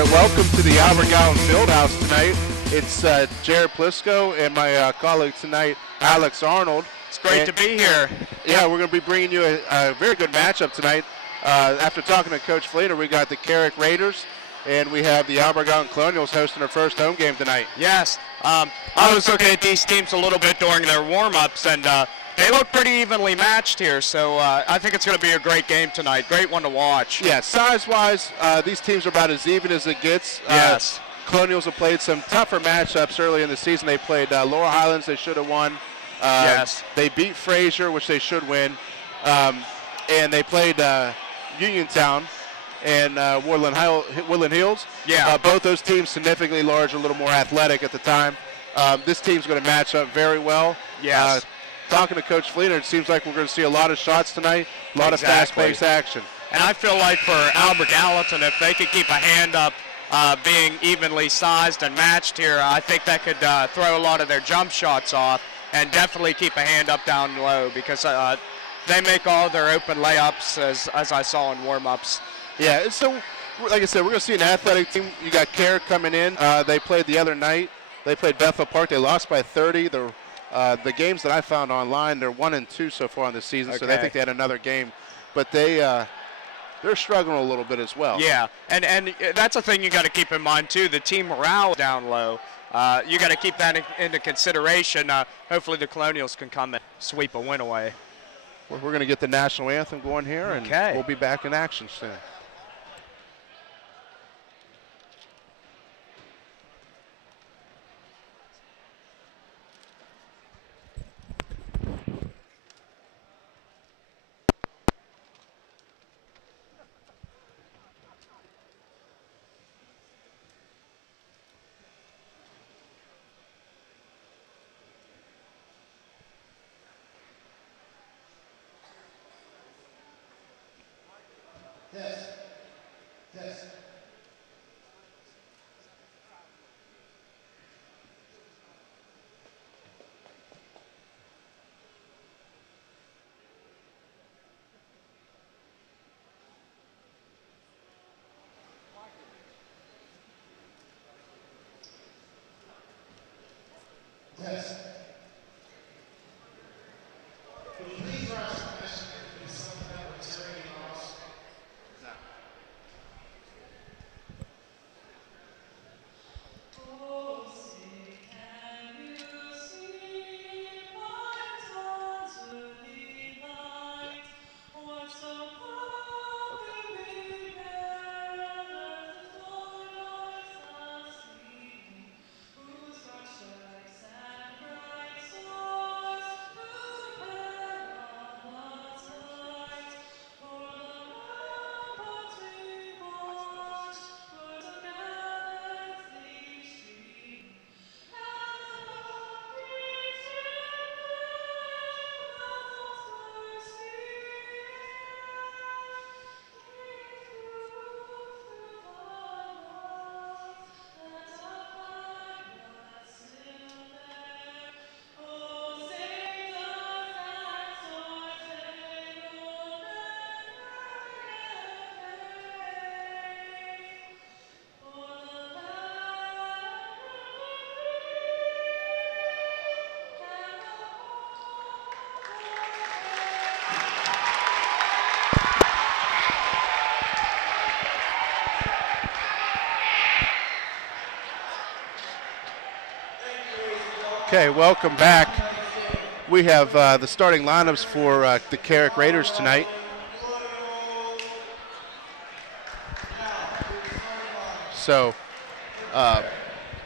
All right, welcome to the Gallatin Fieldhouse tonight. It's Jared Plisco and my colleague tonight, Alex Arnold. It's great to be here. Yeah, we're going to be bringing you a very good matchup tonight. After talking to Coach Fleener, we got the Carrick Raiders, and we have the Gallatin Colonials hosting their first home game tonight. Yes, I was looking at these teams a little bit during their warm-ups, and they look pretty evenly matched here, so I think it's going to be a great game tonight. Great one to watch. Yeah, size-wise, these teams are about as even as it gets. Yes. Colonials have played some tougher matchups early in the season. They played Laurel Highlands, they should have won. Yes. They beat Fraser, which they should win. And they played Uniontown and Woodland Hills. Yeah. Both those teams significantly larger, a little more athletic at the time. This team's going to match up very well. Yes. Talking to Coach Fleener, it seems like we're going to see a lot of shots tonight, a lot of fast-paced action. And I feel like for Gallatin, if they could keep a hand up being evenly sized and matched here, I think that could throw a lot of their jump shots off and definitely keep a hand up down low, because they make all their open layups, as I saw in warm-ups. Yeah, so like I said, we're going to see an athletic team. You got Carrick coming in. They played the other night. They played Bethel Park. They lost by 30. The games that I found online, they're 1-2 so far in the season, so they think they had another game. But they're struggling a little bit as well. Yeah, and that's a thing you got to keep in mind too. The team morale down low. You got to keep that into consideration. Hopefully the Colonials can come and sweep a win away. Well, we're going to get the national anthem going here, and we'll be back in action soon. Okay, welcome back. We have the starting lineups for the Carrick Raiders tonight. So,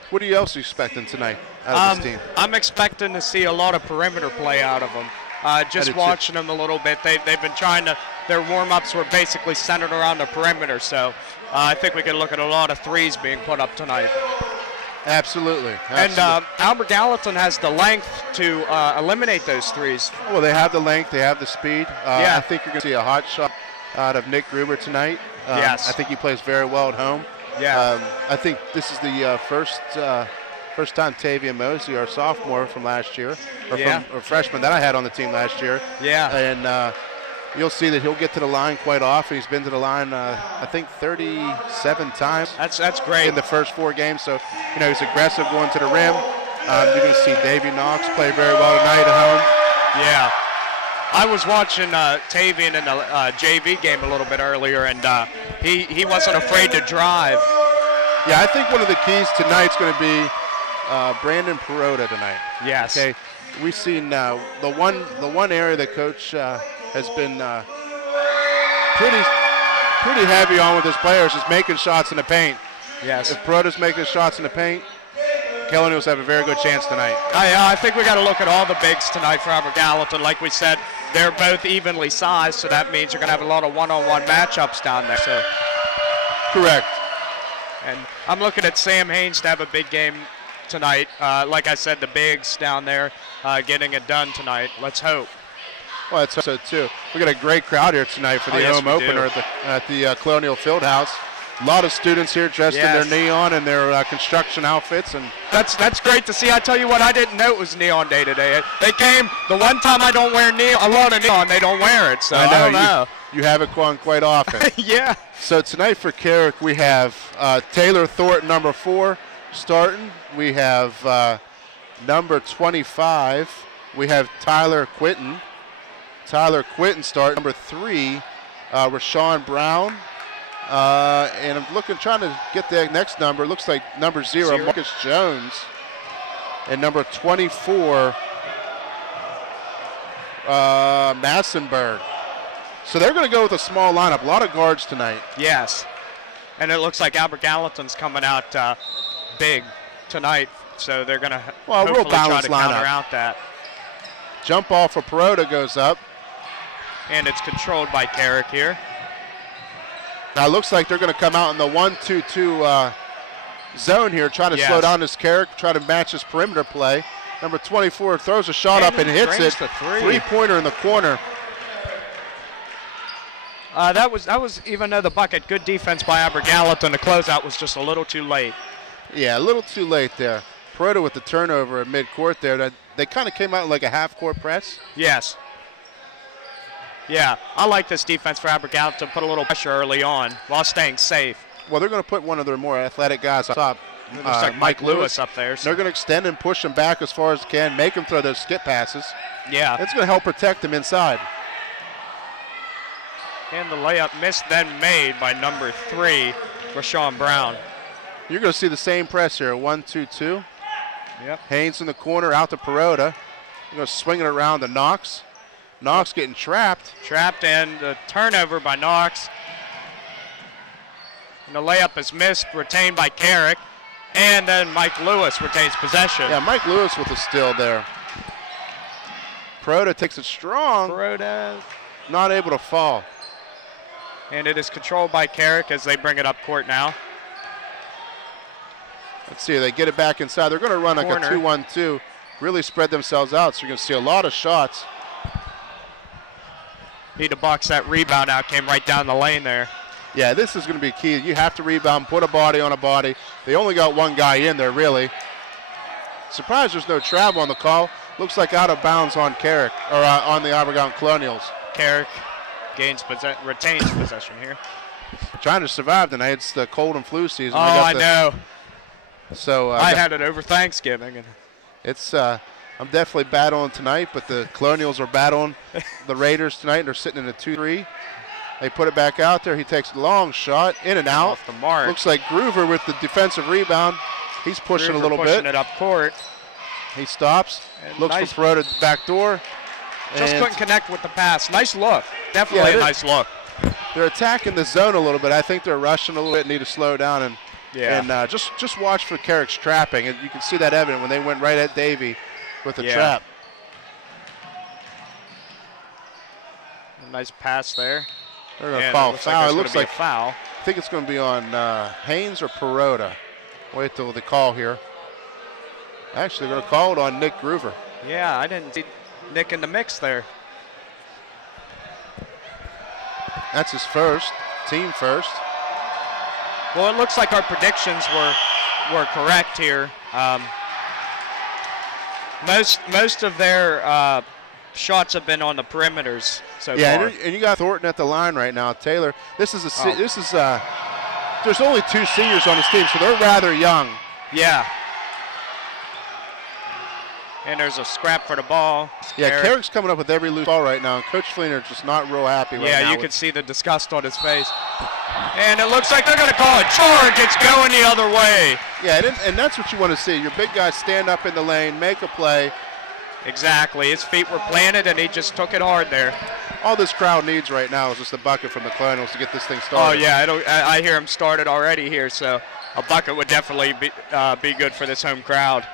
what are you else expecting tonight out of this team? I'm expecting to see a lot of perimeter play out of them. Just watching them a little bit, they've been trying to. Their warm-ups were basically centered around the perimeter, so I think we can look at a lot of threes being put up tonight. Absolutely. And Gallatin has the length to eliminate those threes. Well, they have the length, they have the speed. I think you're going to see a hot shot out of Nick Gruber tonight. Yes. I think he plays very well at home. Yeah. I think this is the first time Tavia Mosley, our sophomore from last year, or freshman that I had on the team last year. Yeah. And you'll see that he'll get to the line quite often. He's been to the line, I think, 37 times. That's great. In the first 4 games. So, you know, he's aggressive going to the rim. You're going to see Davey Knox play very well tonight at home. Yeah. I was watching Tavian in the JV game a little bit earlier, and he wasn't afraid to drive. Yeah, I think one of the keys tonight's going to be Brandon Perota tonight. Yes. Okay. We've seen the one area that Coach has been pretty heavy on with his players is making shots in the paint. Yes. If Perota's making shots in the paint, Colonials have a very good chance tonight. I think we got to look at all the bigs tonight for Albert Gallatin. Like we said, they're both evenly sized, so that means you're going to have a lot of one-on-one matchups down there. So. Correct. And I'm looking at Sam Haynes to have a big game tonight. Like I said, the bigs down there getting it done tonight. Let's hope. Well, that's so too. We got a great crowd here tonight for the home opener at the Colonial Fieldhouse. A lot of students here dressed in their neon and their construction outfits, and that's great to see. I tell you what, I didn't know it was neon day today. They came the one time I don't wear neon, a lot of neon, they don't wear it. So I don't know. You have it on quite often. Yeah. So tonight for Carrick, we have Taylor Thornton, number 4, starting. We have number 25. We have Tyler Quinton. Tyler Quinton starting. Number 3, Rashawn Brown. And I'm trying to get the next number. It looks like number 0, Marcus Jones. And number 24, Massenberg. So they're going to go with a small lineup. A lot of guards tonight. Yes. And it looks like Albert Gallatin's coming out big tonight. So they're going to hopefully try to counter out that. Jump off for Perota goes up. And it's controlled by Carrick here. Now it looks like they're going to come out in the 1-2-2 zone here, try to slow down this Carrick, try to match his perimeter play. Number 24 throws a shot up and hits it. Three-pointer in the corner. That was even though the bucket, good defense by Albert Gallatin. The closeout was just a little too late. Yeah, a little too late there. Perota with the turnover at midcourt there. They kind of came out like a half-court press. Yes. Yeah, I like this defense for Albert Gallatin. Put a little pressure early on while staying safe. Well, they're going to put one of their more athletic guys on top. Looks like Mike Lewis up there. So. They're going to extend and push him back as far as they can, make him throw those skip passes. Yeah. It's going to help protect him inside. And the layup missed, then made by number 3, Rashawn Brown. You're going to see the same press here, 1-2-2. Yep. Haynes in the corner, out to Perota. They're going to swing it around to Knox. Knox getting trapped. Trapped, and the turnover by Knox. And the layup is missed, retained by Carrick. And then Mike Lewis retains possession. Yeah, Mike Lewis with a steal there. Perota takes it strong. Perota. Not able to fall. And it is controlled by Carrick as they bring it up court now. Let's see, they get it back inside. They're going to run like a 2-1-2, really spread themselves out. So you're going to see a lot of shots. Need to box that rebound out, came right down the lane there. Yeah, this is going to be key. You have to rebound, put a body on a body. They only got one guy in there, really. Surprised there's no travel on the call. Looks like out of bounds on Carrick, or on the Albert Gallatin Colonials. Carrick retains possession here. Trying to survive tonight. It's the cold and flu season. Oh, I know. So I had it over Thanksgiving. And it's I'm definitely battling tonight, but the Colonials are battling the Raiders tonight. They're sitting in a 2-3. They put it back out there. He takes a long shot, in and out. Off the mark. Looks like Groover with the defensive rebound. He's pushing a little bit. Pushing it up court. He stops, and looks for Perota at the back door. Just couldn't connect with the pass. Nice look. Definitely a nice look. They're attacking the zone a little bit. I think they're rushing a little bit, need to slow down and just watch for Carrick's trapping. And you can see that evident when they went right at Davey with the trap. A nice pass there. They're going to call a foul. It looks like a foul. I think it's going to be on Haynes or Perota. Wait till the call here. Actually, they're going to call it on Nick Groover. Yeah, I didn't see Nick in the mix there. That's his first, team first. Well, it looks like our predictions were correct here. Most of their shots have been on the perimeters so yeah, far. and you got Thornton at the line right now. Taylor, there's only 2 seniors on this team, so they're rather young. Yeah. And there's a scrap for the ball. Yeah, Carrick's coming up with every loose ball right now, and Coach Fleener's just not real happy right now. Yeah, you can see the disgust on his face. And it looks like they're going to call a charge. It's going the other way. Yeah, and that's what you want to see. Your big guys stand up in the lane, make a play. Exactly. His feet were planted, and he just took it hard there. All this crowd needs right now is just a bucket from the Colonials to get this thing started. Oh, yeah, I hear him started already here, so a bucket would definitely be good for this home crowd.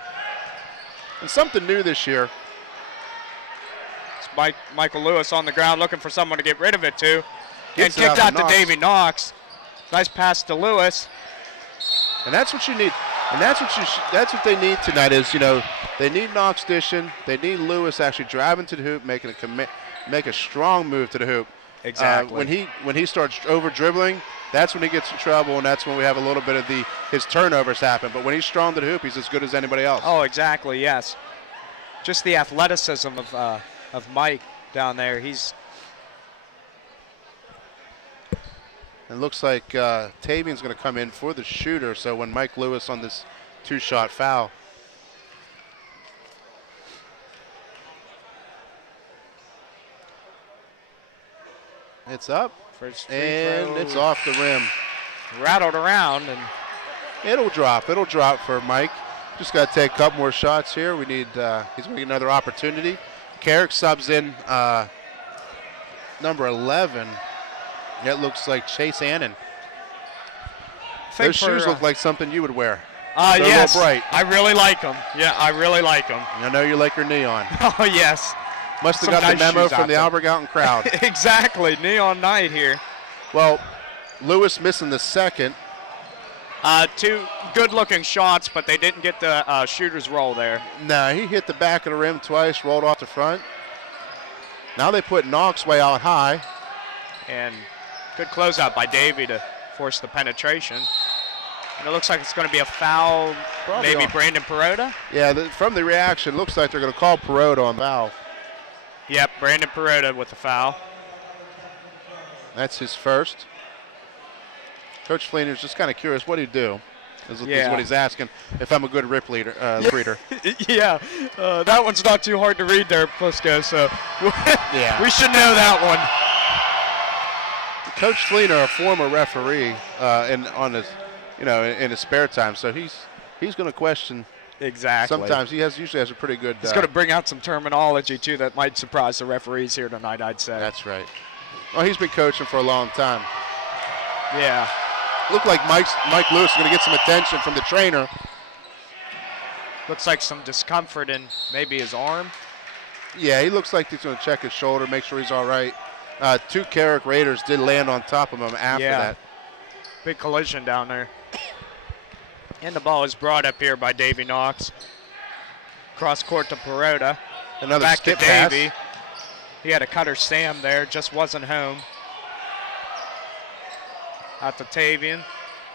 And something new this year. It's Michael Lewis on the ground looking for someone to get rid of it to. Gets and kicked out to Davey Knox. Nice pass to Lewis. And that's what you need. And that's what they need tonight is, they need Knox dishing. They need Lewis actually driving to the hoop, make a strong move to the hoop. Exactly. When he starts over dribbling, that's when he gets in trouble, and that's when we have a little bit of his turnovers happen. But when he's strong to the hoop, he's as good as anybody else. Oh, exactly, yes. Just the athleticism of Mike down there. It looks like Tavian's going to come in for the shooter, so when Mike Lewis on this 2-shot foul. It's up, and it's off the rim. Rattled around, and it'll drop. It'll drop for Mike. Just got to take a couple more shots here. We need. He's going to get another opportunity. Carrick subs in number 11. It looks like Chase Annan. Those shoes look like something you would wear. Yes, a little bright. I really like them. Yeah, I really like them. I know you like your neon. Oh, yes. Must have got the memo from the Albert Gallatin crowd. Exactly, neon night here. Well, Lewis missing the second. 2 good-looking shots, but they didn't get the shooter's roll there. No, he hit the back of the rim twice, rolled off the front. Now they put Knox way out high. And good closeout by Davey to force the penetration. And it looks like it's going to be a foul, probably maybe Brandon Perota? Yeah, from the reaction, looks like they're going to call Perota on foul. Yep, Brandon Perota with the foul. That's his first. Coach Fleener's just kind of curious what he'd do. Is what he's asking if I'm a good rip reader. Yeah, that one's not too hard to read there, Plisco, so yeah. We should know that one. Coach Fleener, a former referee, in his spare time, so he's going to question. Exactly. Sometimes he usually has a pretty good. He's going to bring out some terminology too that might surprise the referees here tonight, I'd say. That's right. Well, he's been coaching for a long time. Yeah. Looked like Mike Lewis is going to get some attention from the trainer. Looks like some discomfort in maybe his arm. Yeah, he looks like he's going to check his shoulder, make sure he's all right. 2 Carrick Raiders did land on top of him after that. Big collision down there. And the ball is brought up here by Davey Knox. Cross court to Perota. Another back skip to pass. Davey. He had a cutter Sam there, just wasn't home. Out to Tavian.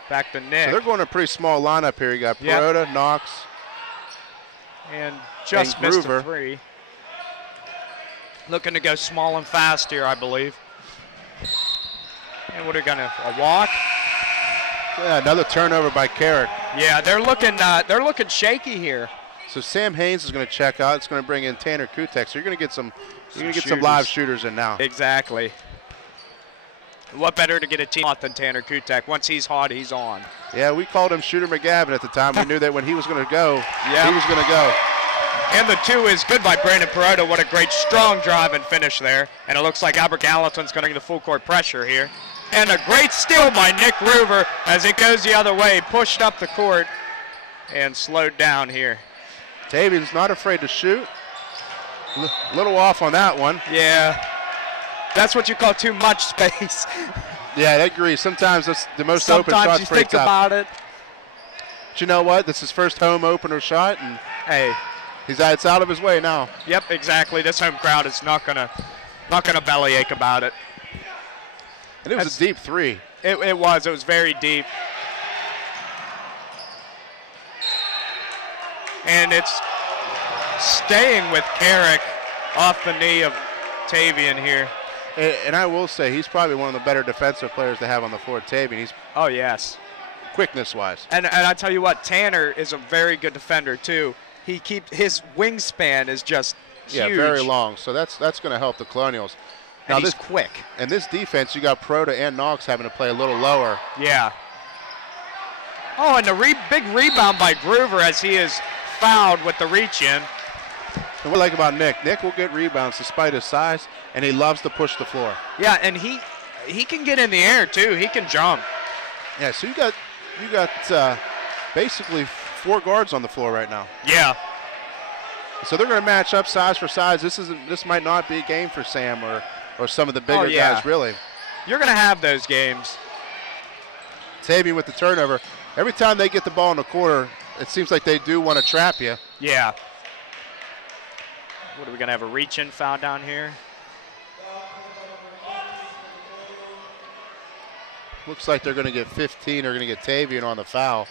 Back to Nick. So they're going a pretty small lineup here. You got Perota, Knox, and just missed a 3. Looking to go small and fast here, I believe. And what are going to a walk? Yeah, another turnover by Carrick. Yeah, they're looking shaky here. So Sam Haynes is going to check out. It's going to bring in Tanner Kutek. So you're going to get some live shooters in now. Exactly. What better to get a team off than Tanner Kutek? Once he's hot, he's on. Yeah, we called him Shooter McGavin at the time. We knew that when he was going to go, he was going to go. And the 2 is good by Brandon Perota. What a great strong drive and finish there. And it looks like Albert Gallatin's going to get the full court pressure here. And a great steal by Nick Ruver as it goes the other way. Pushed up the court and slowed down here. Tavian's not afraid to shoot. A little off on that one. Yeah. That's what you call too much space. Yeah, I agree. Sometimes that's the most open shot. Sometimes you think about it. But you know what? This is his first home opener shot, and hey, it's out of his way now. Yep, exactly. This home crowd is not gonna bellyache about it. And it was a deep 3. It was very deep. And it's staying with Carrick. off the knee of Tavian here. And I will say he's probably one of the better defensive players to have on the floor, Tavian. He's oh, yes. Quickness-wise. And I tell you what, Tanner is a very good defender, too. He keeps his wingspan is just huge. Yeah, very long. So that's going to help the Colonials. Now he's quick. And this defense, you got Perota and Knox having to play a little lower. Yeah. Oh, and the big rebound by Groover as he is fouled with the reach in. And what I like about Nick will get rebounds despite his size, and he loves to push the floor. Yeah, and he can get in the air too. He can jump. Yeah, so you got basically 4 guards on the floor right now. Yeah. So they're going to match up size for size. This might not be a game for Sam or some of the bigger guys, really. You're going to have those games. Tavian with the turnover. Every time they get the ball in the corner, it seems like they do want to trap you. Yeah. What are we going to have, a reach-in foul down here? Looks like they're going to get 15. They're going to get Tavian on the foul.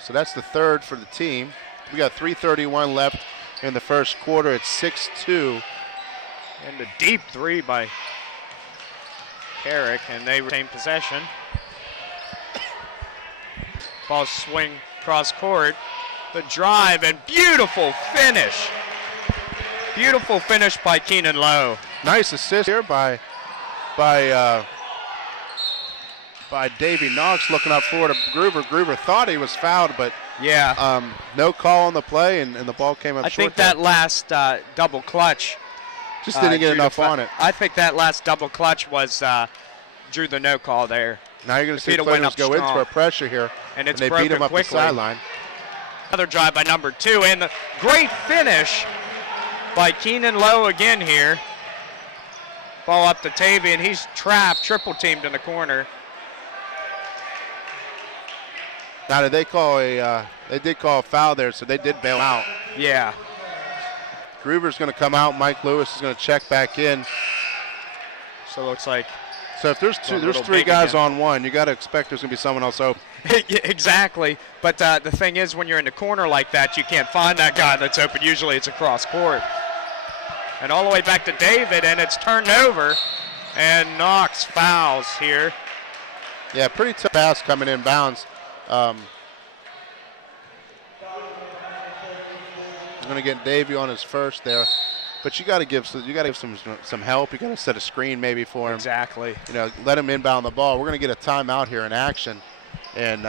So that's the 3rd for the team. We got 3:31 left in the first quarter. It's 6-2. And a deep 3 by Carrick, and they retain possession. Ball swing cross court. The drive and beautiful finish. Beautiful finish by Keenan Lowe. Nice assist here by Davey Knox looking up forward to Groover. Groover thought he was fouled, but yeah, no call on the play, and the ball came up short. I think that last double clutch just didn't get enough on it. I think that last double clutch was drew the no call there. Now you're going to see the Colonials go into a pressure here, and they beat him up the sideline. Another drive by number 2, and the great finish by Keenan Lowe again here. Ball up to Tavian. He's trapped, triple teamed in the corner. Now did they call they did call a foul there, so they did bail out. Yeah. Groover's going to come out. Mike Lewis is going to check back in. So it looks like. So if there's 3 guys on one, you got to expect there's going to be someone else open. Exactly. But the thing is, when you're in the corner like that, you can't find that guy that's open. Usually it's across court. And all the way back to David, and it's turned over. And Knox fouls here. Yeah, pretty tough pass coming in bounds. I'm going to get Davey on his first there. But you got to give some help. You got to set a screen maybe for him. Exactly. You know, let him inbound the ball. We're going to get a timeout here in action, and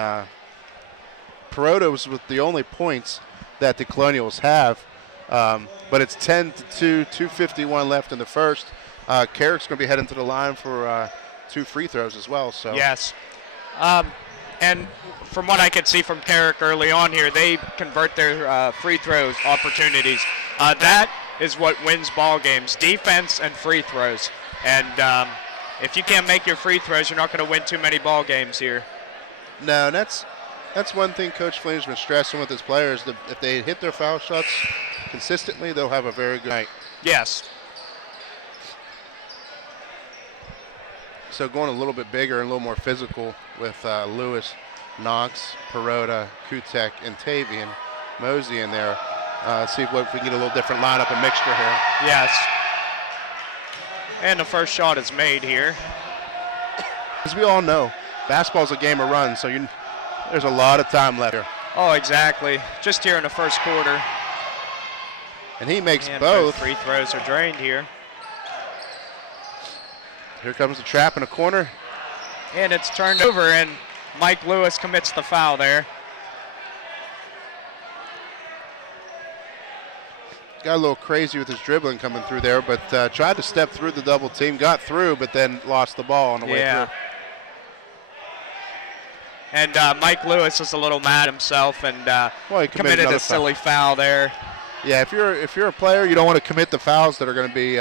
Perota was with the only points that the Colonials have. But it's 10-2, 2:51 left in the first. Carrick's going to be heading to the line for 2 free throws as well. So yes. And from what I could see from Carrick early on here, they convert their free throws opportunities. That is what wins ball games, defense and free throws. And if you can't make your free throws, you're not going to win too many ball games here. No, that's one thing Coach Flame's been stressing with his players. That if they hit their foul shots consistently, they'll have a very good night. Yes. So going a little bit bigger and a little more physical with Lewis, Knox, Perota, Kutek, and Tavian Mosey in there. See if we can get a little different lineup and mixture here. Yes. And the first shot is made here. As we all know, basketball's a game of runs, so there's a lot of time left here. Oh, exactly. Just here in the first quarter. And he makes and both. Free throws are drained here. Here comes the trap in the corner. And it's turned over, and Mike Lewis commits the foul there. Got a little crazy with his dribbling coming through there, but tried to step through the double team, got through, but then lost the ball on the way through. And Mike Lewis is a little mad himself, and he committed a silly foul there. Yeah, if you're a player, you don't want to commit the fouls that are going to be,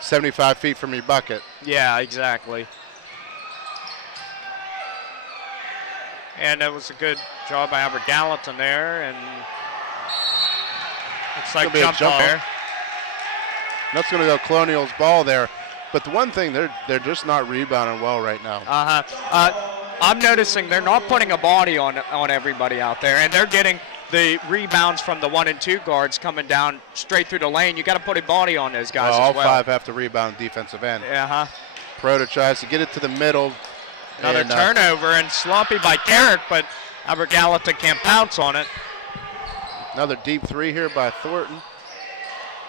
75 feet from your bucket. Yeah, exactly. And it was a good job by Gallatin there, and it's like jump ball there. That's going to go Colonials ball there. But the one thing, they're just not rebounding well right now. I'm noticing they're not putting a body on everybody out there, and they're getting the rebounds from the 1 and 2 guards coming down straight through the lane. You got to put a body on those guys all as well. 5 have to rebound defensive end. Uh-huh. Proto tries to get it to the middle. Another turnover and sloppy by Carrick, but Albert Gallatin can't pounce on it. Another deep 3 here by Thornton,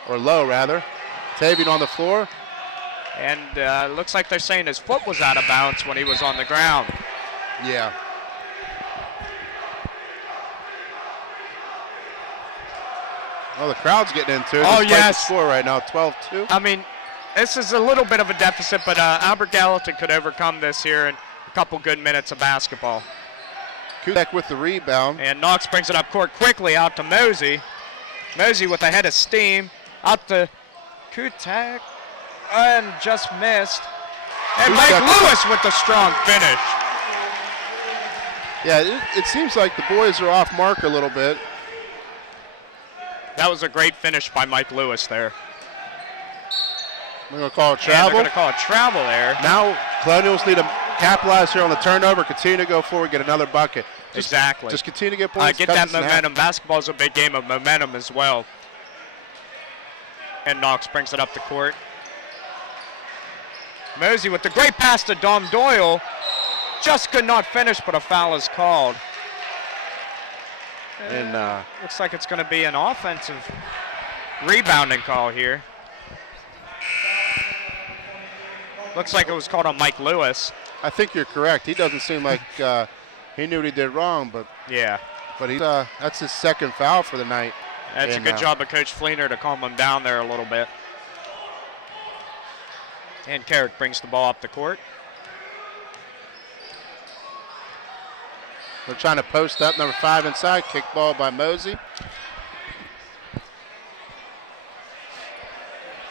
or Lowe rather. Tavian on the floor. And looks like they're saying his foot was out of bounds when he was on the ground. Yeah. Well, the crowd's getting into it. Oh, yes. The score right now, 12-2. I mean, this is a little bit of a deficit, but Albert Gallatin could overcome this here in a couple good minutes of basketball. Kutek with the rebound. And Knox brings it up court quickly out to Mosey. Mosey with a head of steam. Out to Kutek. And just missed. And Mike Lewis with the strong finish. Yeah, it seems like the boys are off mark a little bit. That was a great finish by Mike Lewis there. We're going to call it travel. And they're going to call it travel there. Now, Colonials need to capitalize here on the turnover, continue to go forward, get another bucket. Exactly. Just continue to get points. Get that momentum. Basketball is a big game of momentum as well. And Knox brings it up the court. Mosey with the great pass to Dom Doyle. Just could not finish, but a foul is called. And looks like it's going to be an offensive rebounding call here. Looks like it was called on Mike Lewis. I think you're correct. He doesn't seem like he knew what he did wrong, but yeah. But he that's his second foul for the night. That's a good job of Coach Fleener to calm him down there a little bit. And Carrick brings the ball up the court. They're trying to post up, number 5 inside, kick ball by Mosey.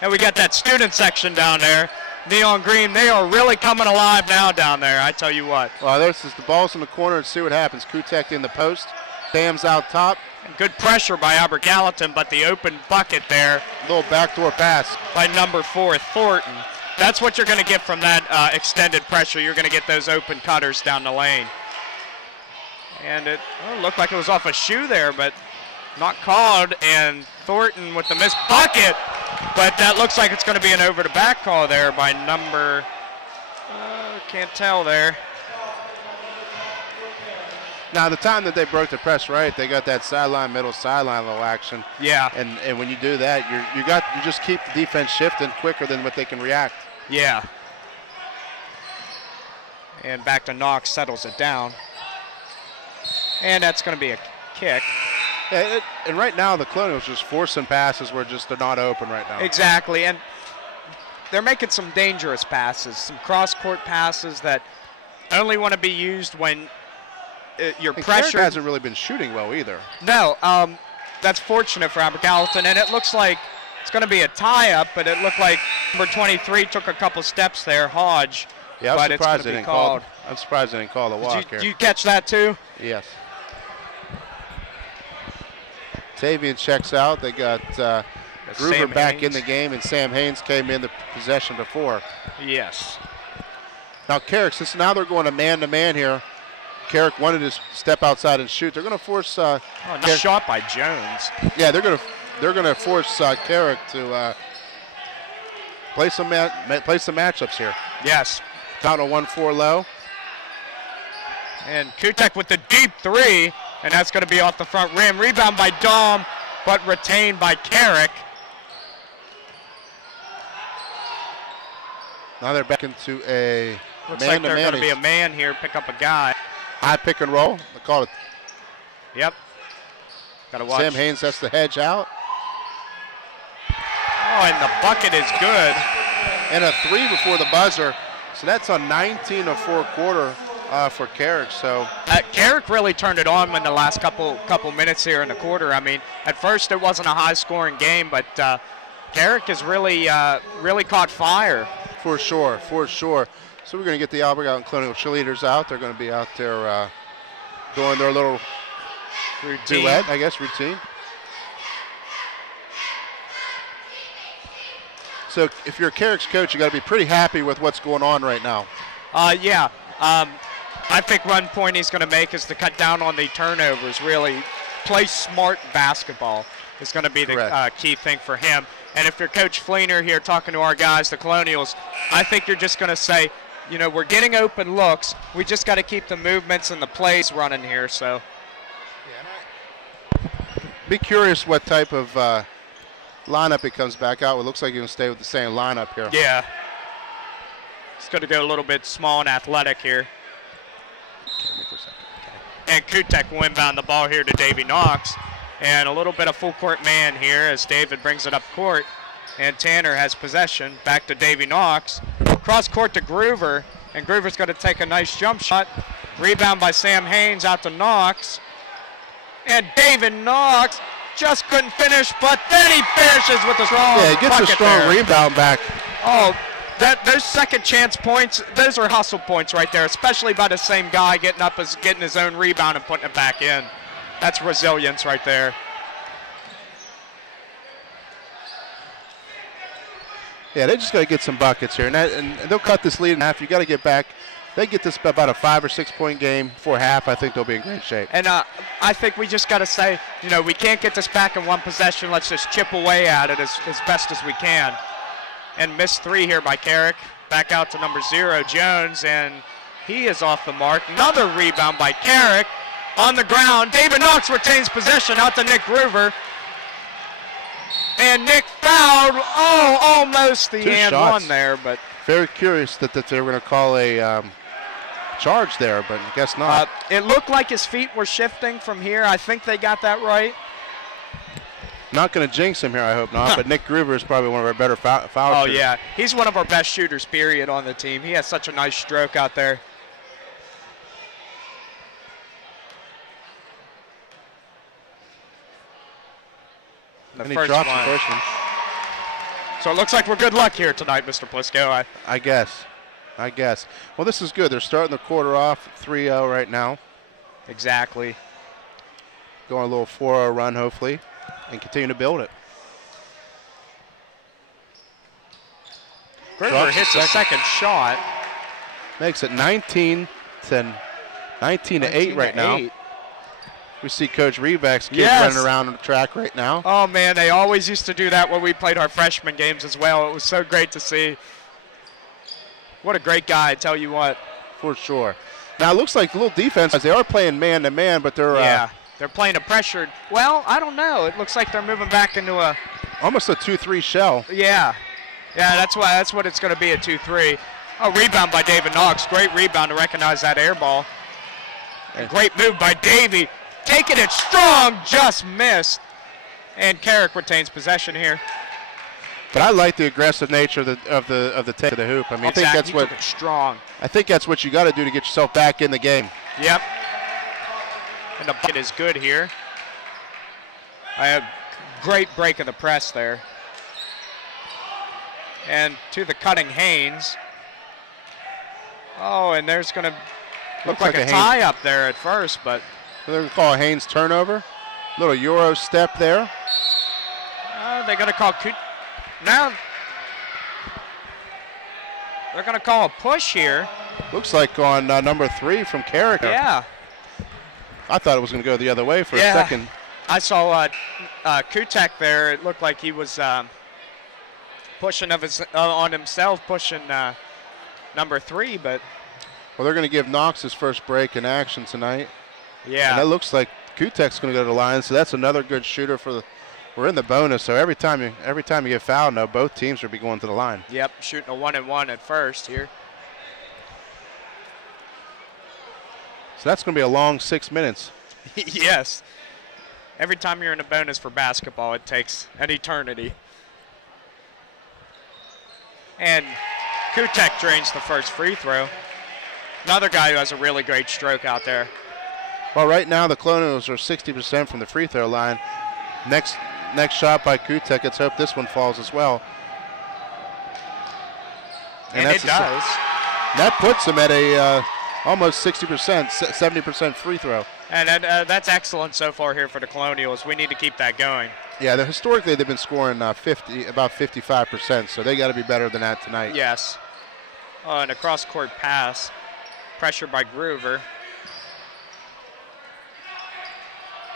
And we got that student section down there. Neon Green, they are really coming alive now down there, I tell you what. Well, this is the ball's in the corner and see what happens. Kutek in the post, Sam's out top. And good pressure by Albert Gallatin, but the open bucket there. Little backdoor pass. By number 4, Thornton. That's what you're going to get from that extended pressure. You're going to get those open cutters down the lane. And it looked like it was off a shoe there, but not called. And Thornton with the missed bucket. But that looks like it's going to be an over-the-back call there by number, can't tell there. Now, the time that they broke the press right, they got that sideline, middle sideline little action. Yeah. And when you do that, you just keep the defense shifting quicker than what they can react. Yeah. And back to Knox, settles it down. And that's going to be a kick. Yeah, and right now the Colonials just forcing passes where they're not open right now. Exactly, and they're making some dangerous passes, some cross-court passes that only want to be used when you're pressured. Carrick hasn't really been shooting well either. No, that's fortunate for Albert Gallatin, and it looks like it's going to be a tie-up, but it looked like number 23 took a couple steps there, Hodge. Yeah, I'm surprised they didn't call the walk here. Did you catch that too? Yes. Tavian checks out. They got Groover back in the game, and Sam Haynes came in the possession before. Yes. Now Carrick, since now they're going to man-to-man here, Carrick wanted to step outside and shoot. They're going to force. Nice shot by Jones. Yeah, they're going to force Carrick to play some matchups here. Yes. Down to 1-4 low. And Kutek with the deep 3. And that's going to be off the front rim. Rebound by Dom, but retained by Carrick. Now they're back into a Looks like they're going to be a man here, pick up a guy. High pick and roll. They call it. Yep. Got to watch. Sam Haynes has to hedge out. Oh, and the bucket is good. And a 3 before the buzzer. So that's a 19 of 4 quarter. For Carrick, so Carrick really turned it on in the last couple minutes here in the quarter. I mean, at first it wasn't a high-scoring game, but Carrick has really caught fire. For sure. So we're going to get the Albert Gallatin Colonial cheerleaders out. They're going to be out there doing their little duet, I guess, routine. So if you're Carrick's coach, you got to be pretty happy with what's going on right now. Yeah. I think one point he's going to make is to cut down on the turnovers, really play smart basketball is going to be the key thing for him. And if you're Coach Fleener here talking to our guys, the Colonials, I think you're just going to say, you know, we're getting open looks. We just got to keep the movements and the plays running here. So, be curious what type of lineup it comes back out. It looks like you're going to stay with the same lineup here. Yeah. It's going to go a little bit small and athletic here. And Kutek will inbound the ball here to Davy Knox. And a little bit of full court man here as David brings it up court. And Tanner has possession. Back to Davy Knox. Cross court to Groover. And Groover's going to take a nice jump shot. Rebound by Sam Haynes out to Knox. And David Knox just couldn't finish, but then he finishes with a strong he gets a strong rebound back. Oh, those second chance points, those are hustle points right there, especially by the same guy getting his own rebound and putting it back in. That's resilience right there. Yeah, they just got to get some buckets here, and they'll cut this lead in half. You got to get back. They get this about a 5 or 6 point game before half. I think they'll be in great shape. And I think we just got to say, you know, we can't get this back in one possession. Let's just chip away at it as best as we can. And missed 3 here by Carrick. Back out to number 0, Jones, and he is off the mark. Another rebound by Carrick on the ground. David Knox retains possession out to Nick Groover. And Nick fouled. Oh, almost the and one there, but very curious that they were going to call a charge there, but I guess not. It looked like his feet were shifting from here. I think they got that right. Not going to jinx him here, I hope not, but Nick Groover is probably one of our better foul shooters. Oh, yeah. He's one of our best shooters, period, on the team. He has such a nice stroke out there. And he drops the first one. So it looks like we're good luck here tonight, Mr. Plisco. I guess. Well, this is good. They're starting the quarter off 3-0 right now. Exactly. Going a little 4-0 run, hopefully, and continue to build it. Groover hits a second shot. Makes it 19 to 8 right now. We see Coach Reback's kids running around on the track right now. Oh, man, they always used to do that when we played our freshman games as well. It was so great to see. What a great guy, I tell you what. For sure. Now, it looks like a little defense. They are playing man-to-man, but they're they're playing a pressured. Well, I don't know. It looks like they're moving back into a almost a 2-3 shell. Yeah, that's what it's going to be, a 2-3. Oh, rebound by David Knox. Great rebound to recognize that air ball. And great move by Davey. Taking it strong, just missed. And Carrick retains possession here. But I like the aggressive nature of the take of the hoop. I mean, exactly. I think that's what strong. I think that's what you got to do to get yourself back in the game. Yep. And the bucket is good here. I have great break of the press there. And to the cutting Haynes. Oh, and there's going to look like a tie up there at first, but they're going to call a Haynes turnover. Little Euro step there. They're going to call now. They're going to call a push here. Looks like on number 3 from Carrick. Yeah. I thought it was going to go the other way for a second. I saw Kutek there. It looked like he was pushing on himself, pushing number 3, but. Well, they're going to give Knox his first break in action tonight. Yeah. And that looks like Kutek's going to go to the line, so that's another good shooter for the. We're in the bonus, so every time you get fouled, now both teams will be going to the line. Yep, shooting a 1-and-1 at first here. So that's going to be a long 6 minutes. Yes. Every time you're in a bonus for basketball, it takes an eternity. And Kutek drains the first free throw. Another guy who has a really great stroke out there. Well, right now the Colonials are 60% from the free throw line. Next shot by Kutek. Let's hope this one falls as well. And it does. That puts him at a almost 60%, 70% free throw. And that's excellent so far here for the Colonials. We need to keep that going. Yeah, historically they've been scoring about 55%, so they got to be better than that tonight. Yes. Oh, and a cross-court pass. Pressure by Groover.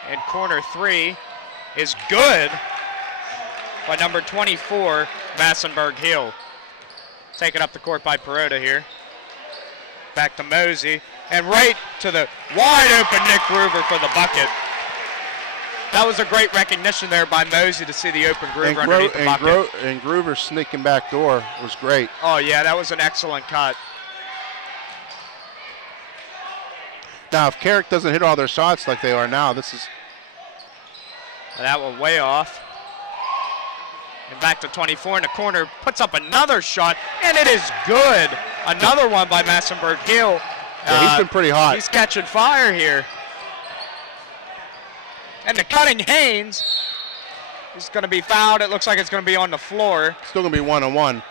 And corner 3 is good by number 24, Massenburg Hill. Taken up the court by Perota here. Back to Mosey, and right to the wide open Nick Groover for the bucket. That was a great recognition there by Mosey to see the open Groover underneath the bucket. And Groover sneaking back door was great. Oh yeah, that was an excellent cut. Now if Carrick doesn't hit all their shots like they are now, this is... That one way off. And back to 24 in the corner, puts up another shot, and it is good. Another one by Massenburg Hill. Yeah, he's been pretty hot. He's catching fire here. And the cutting Haynes is going to be fouled. It looks like it's going to be on the floor. Still going to be 1-on-1.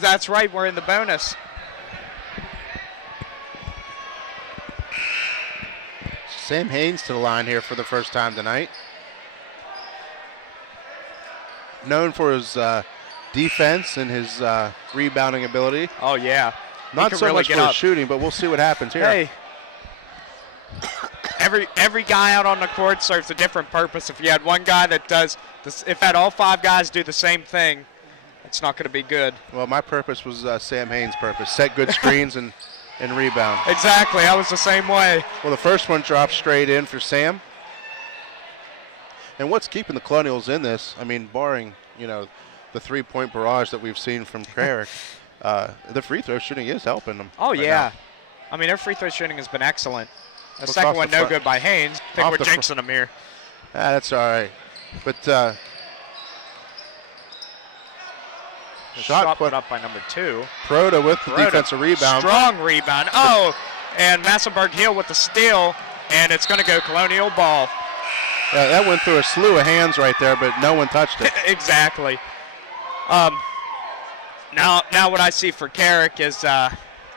That's right, we're in the bonus. Sam Haynes to the line here for the first time tonight. Known for his defense and his rebounding ability. Oh, yeah. Not so much for his shooting, but we'll see what happens here. Hey, every guy out on the court serves a different purpose. If you had one guy that does this, if had all 5 guys do the same thing, it's not going to be good. Well, my purpose was Sam Haynes' purpose. Set good screens and rebound. Exactly. I was the same way. Well, the first one dropped straight in for Sam. And what's keeping the Colonials in this, I mean, barring, you know, the 3-point barrage that we've seen from Carrick, the free throw shooting is helping them. Oh, right yeah. now. I mean, their free throw shooting has been excellent. The Looks second off one, the no front. good by Haynes. I think Off we're the jinxing them here. That's all right. But shot put up by number 2. Perota with the defensive rebound. Strong rebound. Oh, and Massenburg Hill with the steal, and it's going to go Colonial ball. Yeah, that went through a slew of hands right there, but no one touched it. Exactly. Now what I see for Carrick is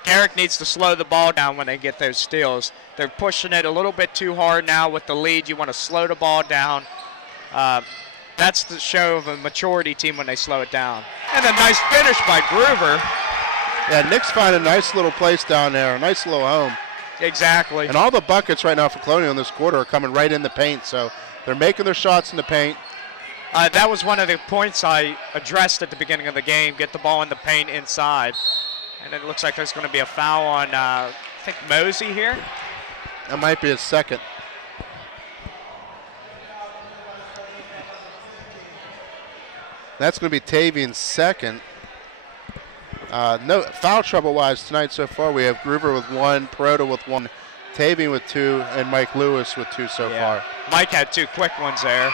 Carrick needs to slow the ball down when they get those steals. They're pushing it a little bit too hard now with the lead. You want to slow the ball down. That's the show of a maturity team when they slow it down. And a nice finish by Groover. Yeah, Nick's finding a nice little place down there, a nice little home. Exactly. And all the buckets right now for Colonial in this quarter are coming right in the paint, so they're making their shots in the paint. That was one of the points I addressed at the beginning of the game, get the ball in the paint inside. And it looks like there's going to be a foul on, I think, Mosey here. That might be his second. That's going to be Tavian's second. No foul trouble-wise tonight so far. We have Groover with 1, Perota with 1, Tavian with 2, and Mike Lewis with 2 so far. Mike had 2 quick ones there.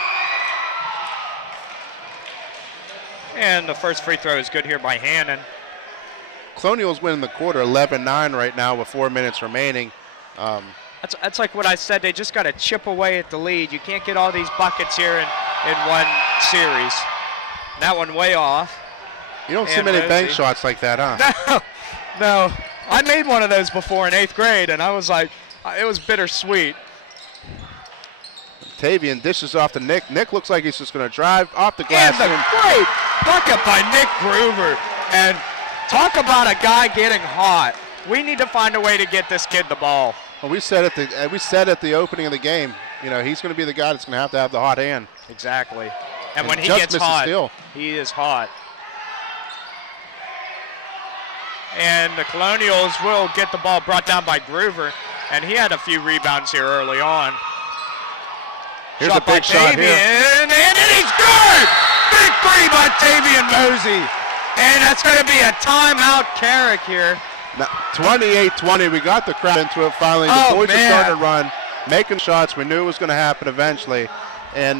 And the first free throw is good here by Hannon. Colonials winning the quarter 11-9 right now with 4 minutes remaining. That's like what I said. They just got to chip away at the lead. You can't get all these buckets here in one series. That one way off. You don't see many bank shots like that, huh? No. I made one of those before in 8th grade, and I was like, it was bittersweet. Tavian dishes off to Nick. Nick looks like he's just going to drive off the glass. And the great bucket by Nick Groover. And talk about a guy getting hot. We need to find a way to get this kid the ball. Well, we said at the opening of the game, you know, he's going to be the guy that's going to have the hot hand. Exactly. And when he gets hot, he is hot. And the Colonials will get the ball brought down by Groover, and he had a few rebounds here early on. Here's a big shot here. And it is good! Big 3 by Tavian Mosey. And that's going to be a timeout Carrick here. 28-20, we got the crowd into it finally. The boys are starting to run, making shots. We knew it was going to happen eventually. And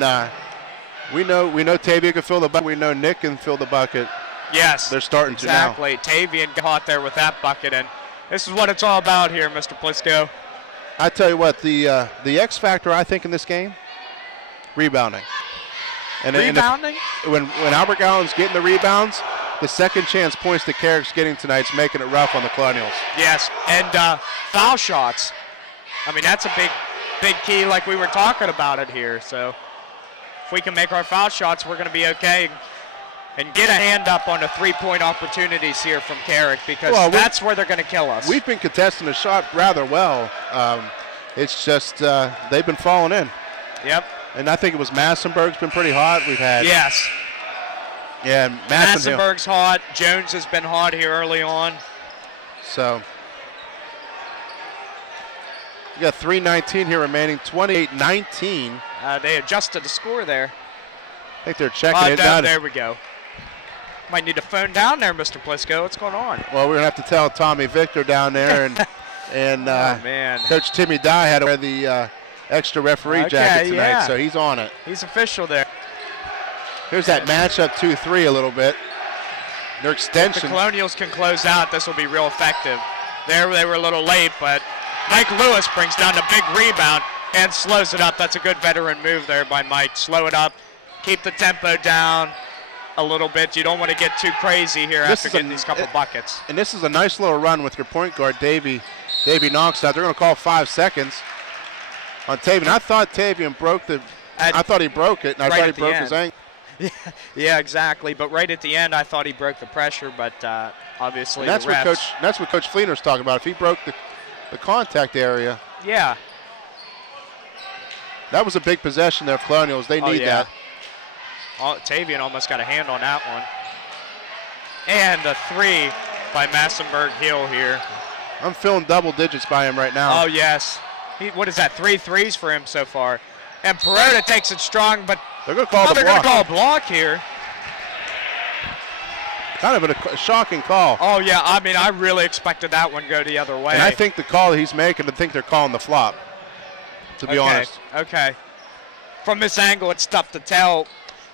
we know Tavian can fill the bucket. We know Nick can fill the bucket. Yes. They're starting to now. Exactly. Tavian got there with that bucket, and this is what it's all about here, Mr. Plisco. I tell you what, the X factor I think in this game, rebounding. Rebounding? When Albert Gallatin's getting the rebounds, the second chance points that Carrick's getting tonight's making it rough on the Colonials. Yes, and foul shots. I mean, that's a big key like we were talking about it here. So if we can make our foul shots, we're going to be okay. And get a hand up on the 3-point opportunities here from Carrick, because that's where they're going to kill us. We've been contesting the shot rather well. It's just they've been falling in. Yep. And I think it was Massenberg's been pretty hot. We've had. Yes. Yeah, Massenberg's hot. Jones has been hot here early on. So we got 3:19 here remaining, 28-19. They adjusted the score there. I think they're checking it down. There we go. Might need to phone down there, Mr. Plisco. What's going on? Well, we're going to have to tell Tommy Victor down there, and oh, man. Coach Timmy Dye had to wear the extra referee jacket tonight, so he's on it. He's official there. Here's that matchup 2-3 a little bit. Their extension. If the Colonials can close out, this will be real effective. There they were a little late, but Mike Lewis brings down a big rebound and slows it up. That's a good veteran move there by Mike. Slow it up, keep the tempo down a little bit. You don't want to get too crazy here after getting these couple buckets. And this is a nice little run with your point guard, Davey Knox out. They're going to call 5 seconds on Tavian. I thought Tavian broke I thought he broke it, and I thought he broke his ankle. Yeah, exactly. But right at the end, I thought he broke the pressure, but obviously that's what Coach Fleener's talking about. If he broke the contact area. Yeah. That was a big possession there for Colonials. They need that. Tavian almost got a hand on that one. And a 3 by Massenberg Hill here. I'm feeling double digits by him right now. Oh, yes. What is that, 3 threes for him so far? And Perota takes it strong, but they're going to call they're going to call a block here. Kind of a shocking call. Oh, yeah. I mean, I really expected that one to go the other way. And I think the call he's making, I think they're calling the flop, to be honest. Okay. From this angle, it's tough to tell.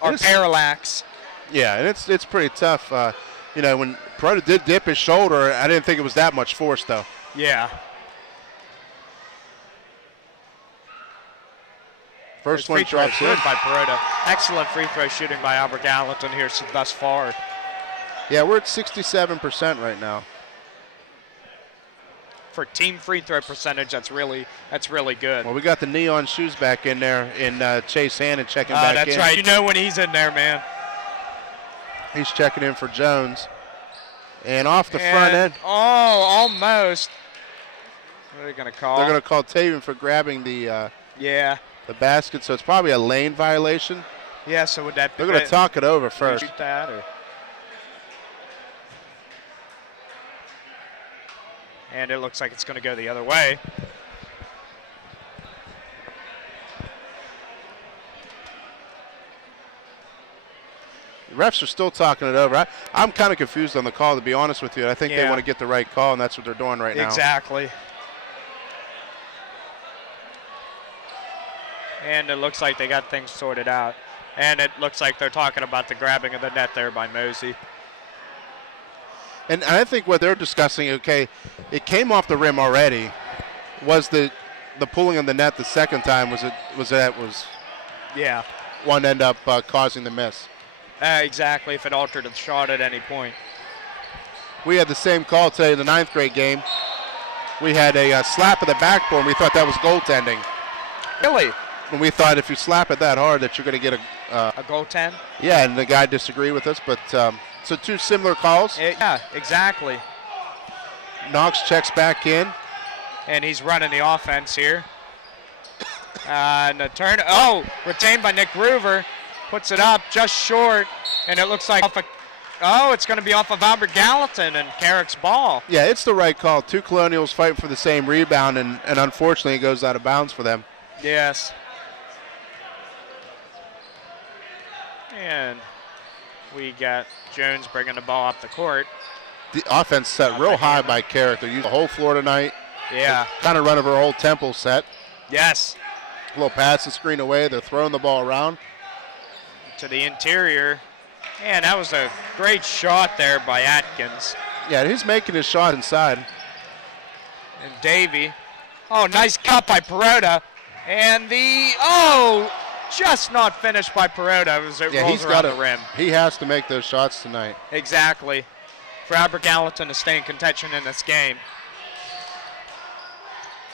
Or parallax. Yeah, and it's pretty tough. You know, when Perota did dip his shoulder, I didn't think it was that much force, though. Yeah. First one drops in. By Perota. Excellent free throw shooting by Albert Gallatin here thus far. Yeah, we're at 67% right now. For team free throw percentage, that's really good. Well, we got the neon shoes back in there in Chase Hannon checking back in. That's right. You know when he's in there, man. He's checking in for Jones. And off the front end. Oh, almost. What are they going to call? They're going to call Tavian for grabbing the the basket, so it's probably a lane violation. Yeah, so would that be? They're going to talk it over first. Shoot that, or? And it looks like it's going to go the other way. The refs are still talking it over. I'm kind of confused on the call, to be honest with you. I think they want to get the right call, and that's what they're doing right now. Exactly. And it looks like they got things sorted out. And it looks like they're talking about the grabbing of the net there by Mosey. And I think what they're discussing, okay, it came off the rim already. Was the pulling of the net the second time, was one end up causing the miss? Exactly, if it altered the shot at any point. We had the same call today in the 9th grade game. We had a slap of the backboard, and we thought that was goaltending. Really? And we thought if you slap it that hard that you're going to get a goaltend? Yeah, and the guy disagreed with us, but so 2 similar calls. Yeah, exactly. Knox checks back in. And he's running the offense here. And the turn, retained by Nick Groover. Puts it up just short, and it looks like it's going to be off of Albert Gallatin and Carrick's ball. Yeah, it's the right call. 2 Colonials fighting for the same rebound, and unfortunately it goes out of bounds for them. Yes. And we got Jones bringing the ball up the court. The offense set real high by Carrick. They're using the whole floor tonight. Yeah. Kind of running her whole tempo set. Yes. A little pass and screen away. They're throwing the ball around. To the interior. And that was a great shot there by Atkins. Yeah, he's making his shot inside. And Davey. Oh, nice cut by Perota. And just not finished by Perota as it rolls around the rim. He has to make those shots tonight. Exactly. For Albert Gallatin to stay in contention in this game.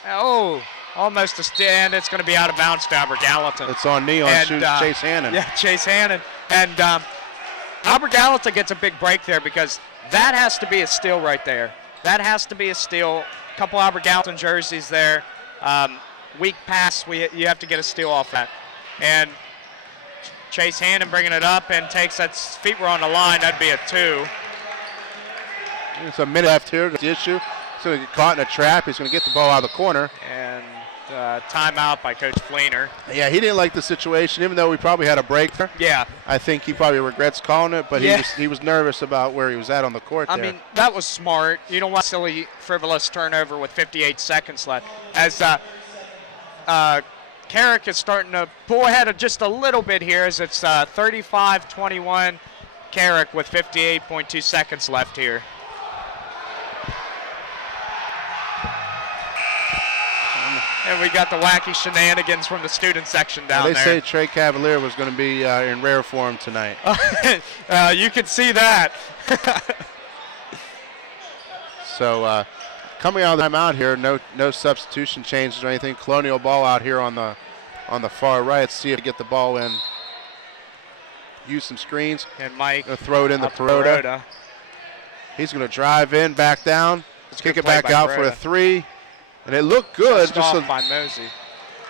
Oh, almost a stand. It's going to be out of bounds for Albert Gallatin. It's on neon shoes, Chase Hannon. Yeah, Chase Hannon. And Albert Gallatin gets a big break there because that has to be a steal right there. That has to be a steal. A couple Albert Gallatin jerseys there. weak pass, you have to get a steal off that. And Chase Hannon bringing it up and takes that. Feet were on the line. That'd be a 2. It's a minute left here. The issue. He's going to get caught in a trap. He's going to get the ball out of the corner. And timeout by Coach Fleener. Yeah, he didn't like the situation, even though we probably had a break there. Yeah. I think he probably regrets calling it, but he was nervous about where he was at on the court there. I mean, that was smart. You don't want silly, frivolous turnover with 58 seconds left. As Carrick is starting to pull ahead of just a little bit here as it's 35-21 Carrick with 58.2 seconds left here. And we got the wacky shenanigans from the student section down there. They say Trey Cavalier was going to be in rare form tonight. You can see that. So coming out of the timeout here, no substitution changes or anything. Colonial ball out here on the far right. Let's see if we get the ball in. Use some screens. And Mike throw it in the Perota. He's going to drive in, back down. Let's kick it back out for a 3. And it looked good. Just off by Mosey.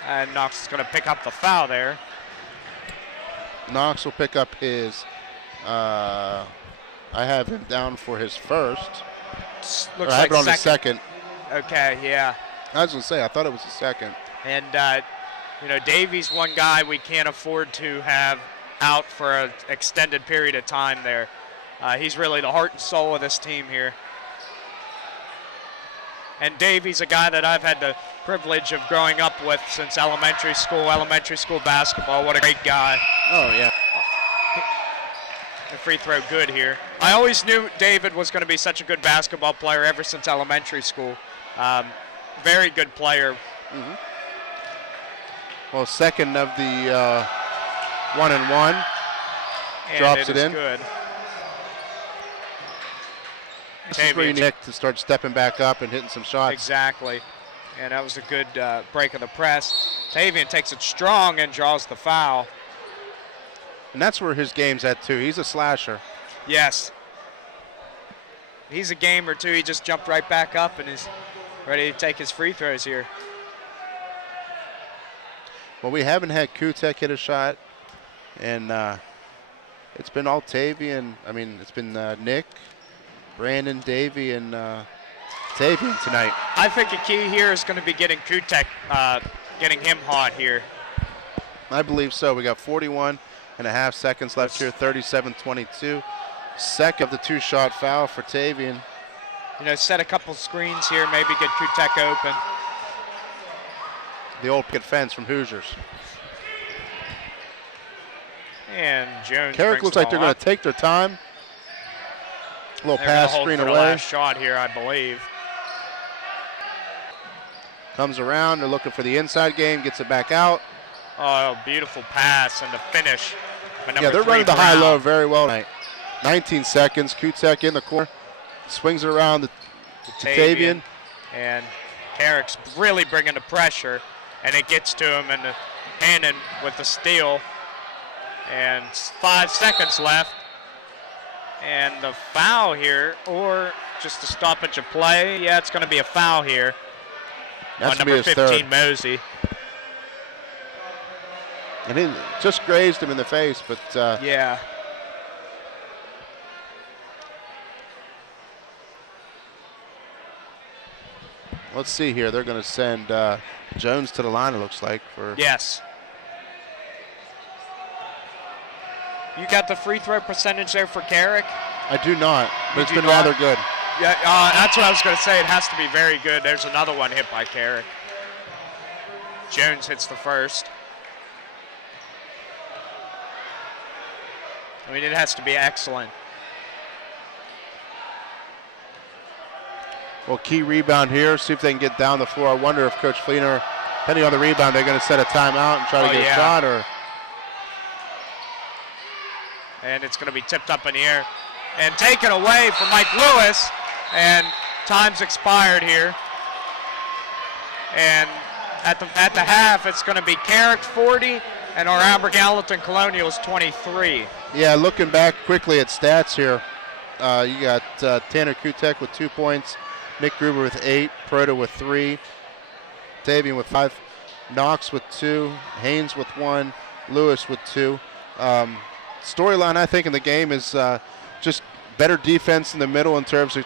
And Knox is going to pick up the foul there. Knox will pick up his, I have him down for his first. Looks I have like it on the second. Okay, yeah. I was going to say, I thought it was the second. And, Davey's one guy we can't afford to have out for an extended period of time there. He's really the heart and soul of this team here. And Davey's a guy that I've had the privilege of growing up with since elementary school basketball. What a great guy. Oh, yeah. The free throw good here. I always knew David was going to be such a good basketball player ever since elementary school. Very good player. Mm-hmm. Well, second of the 1-and-1. Drops it in. Good. This is where you need to start stepping back up and hitting some shots. Exactly. And that was a good break of the press. Tavian takes it strong and draws the foul. And that's where his game's at, too. He's a slasher. Yes. He's a gamer, too. He just jumped right back up and is ready to take his free throws here. Well, we haven't had Kutek hit a shot. And it's been all Tavian. I mean, it's been Nick, Brandon, Davey, and Tavian tonight. I think a key here is going to be getting Kutek, getting him hot here. I believe so. We got 41.5 seconds left here, 37-22. Second of the 2-shot foul for Tavian. Set a couple screens here, maybe get Kutek open. The old picket fence from Hoosiers. And Jones. Carrick looks like they're going to take their time. A little pass screen away. Last shot here, I believe. Comes around. They're looking for the inside game. Gets it back out. Oh, beautiful pass and the finish. Yeah, they're running the high-low very well tonight. 19 seconds. Kutek in the corner. Swings it around to Tavian. And Carrick's really bringing the pressure. And it gets to him. And Hannon with the steal. And 5 seconds left. And the foul here, or just a stoppage of play. Yeah, it's going to be a foul here. That's on number 15, Mosey. And he just grazed him in the face, but yeah. Let's see here. They're going to send Jones to the line, it looks like. Yes. You got the free throw percentage there for Carrick? I do not, but it's been rather good. Yeah, that's what I was going to say. It has to be very good. There's another one hit by Carrick. Jones hits the first. I mean, it has to be excellent. Well, key rebound here. See if they can get down the floor. I wonder if Coach Fleener, depending on the rebound, they're going to set a timeout and try to get a shot, or. And it's going to be tipped up in the air and taken away from Mike Lewis. And time's expired here. And at the half, it's going to be Carrick 40 and our Gallatin Colonials 23. Yeah, looking back quickly at stats here, you got Tanner Kutek with 2 points, Nick Gruber with 8, Perota with 3, Tavian with 5. Knox with 2, Haynes with 1, Lewis with 2. Storyline, I think, in the game is just better defense in the middle in terms of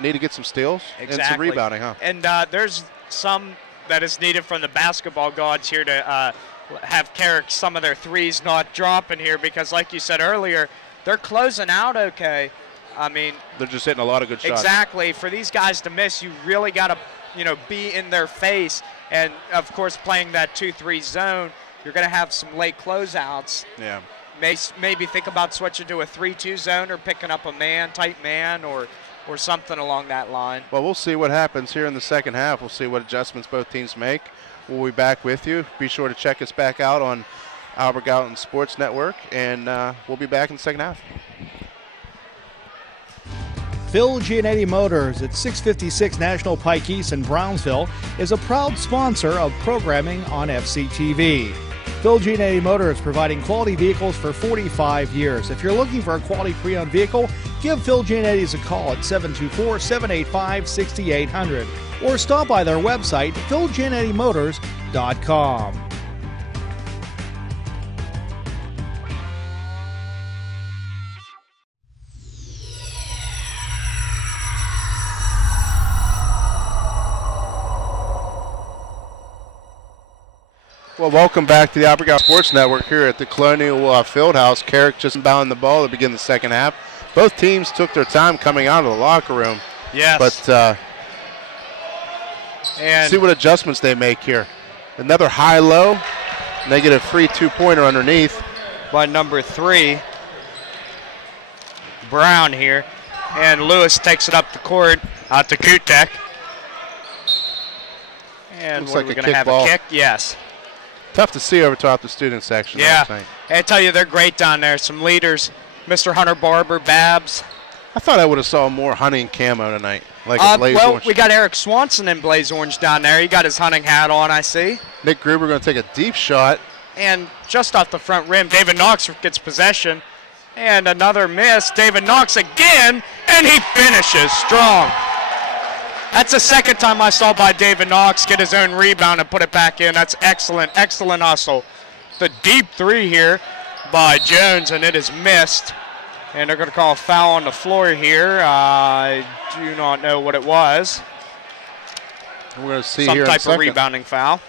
need to get some steals and some rebounding, huh? And there's some that is needed from the basketball gods here to have Carrick some of their threes not dropping here because, like you said earlier, they're closing out okay. I mean, they're just hitting a lot of good shots. Exactly. For these guys to miss, you really got to, be in their face. And, of course, playing that 2-3 zone, you're going to have some late closeouts. Yeah. Maybe think about switching to a 3-2 zone or picking up a tight man or something along that line. Well, we'll see what happens here in the second half. We'll see what adjustments both teams make. We'll be back with you. Be sure to check us back out on Albert Gallatin Sports Network, and we'll be back in the second half. Phil Giannetti Motors at 656 National Pike East in Brownsville is a proud sponsor of programming on FCTV. Phil Giannetti Motors providing quality vehicles for 45 years. If you're looking for a quality pre-owned vehicle, give Phil Giannetti's a call at 724-785-6800 or stop by their website, philgiannettymotors.com. Well, welcome back to the Albert Gallatin Sports Network here at the Colonial Fieldhouse. Carrick just inbounding the ball to begin the second half. Both teams took their time coming out of the locker room. Yes. But and see what adjustments they make here. Another high-low, and they get a free two-pointer underneath. By number 3, Brown here. And Lewis takes it up the court out to Kutek. And Looks we're like going to have ball. a kick. Yes. Tough to see over top the student section. Yeah, I tell you, they're great down there. Some leaders, Mr. Hunter Barber, Babs. I thought I would have saw more hunting camo tonight, like a blaze orange. We got Eric Swanson in blaze orange down there. He got his hunting hat on, I see. Nick Gruber going to take a deep shot. And just off the front rim, David Knox gets possession. And another miss. David Knox again, and he finishes strong. That's the second time I saw by David Knox get his own rebound and put it back in. That's excellent, excellent hustle. The deep 3 here by Jones, and it is missed. And they're going to call a foul on the floor here. I do not know what it was. We're going to see some here type in a of rebounding foul.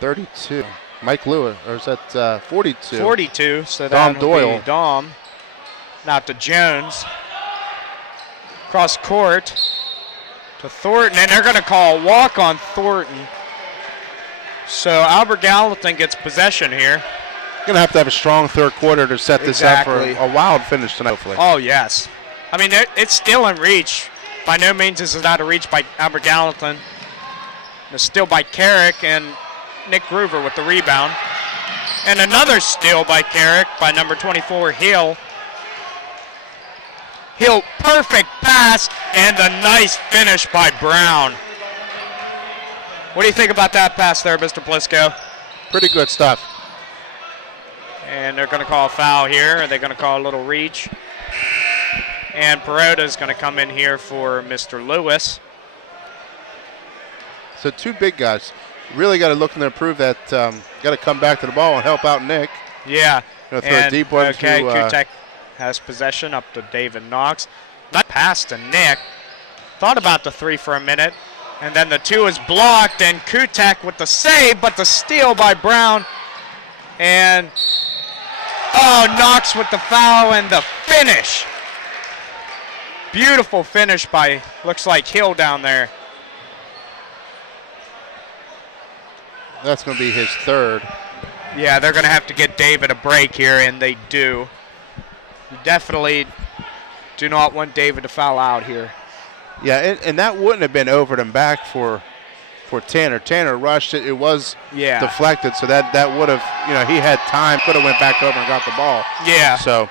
32. Mike Lewis, or is that 42? 42, so Dom that Doyle. will be Dom. Now to Jones. Cross court to Thornton, and they're going to call a walk on Thornton. So Albert Gallatin gets possession here. Going to have a strong third quarter to set this up for a wild finish tonight, hopefully. Oh, yes. I mean, it's still in reach. By no means is it out of reach by Albert Gallatin. It's still by Carrick, and Nick Gruber with the rebound. And another steal by Carrick by number 24, Hill. Hill, perfect pass, and a nice finish by Brown. What do you think about that pass there, Mr. Plisco? Pretty good stuff. And they're going to call a foul here. Are they going to call a little reach? And Perota's going to come in here for Mr. Lewis. So 2 big guys. Really got to look and improve that. Got to come back to the ball and help out Nick. Yeah. Throw a deep one okay, to Kutek has possession up to David Knox. Not pass to Nick. Thought about the 3 for a minute. And then the 2 is blocked, and Kutek with the save, but the steal by Brown. And, Knox with the foul and the finish. Beautiful finish by, looks like Hill down there. That's going to be his 3rd. Yeah, they're going to have to get David a break here, and they do. You definitely do not want David to foul out here. Yeah, and that wouldn't have been over and back for Tanner. Tanner rushed it. It was deflected, so that would have, he had time, could have went back over and got the ball. Yeah. So,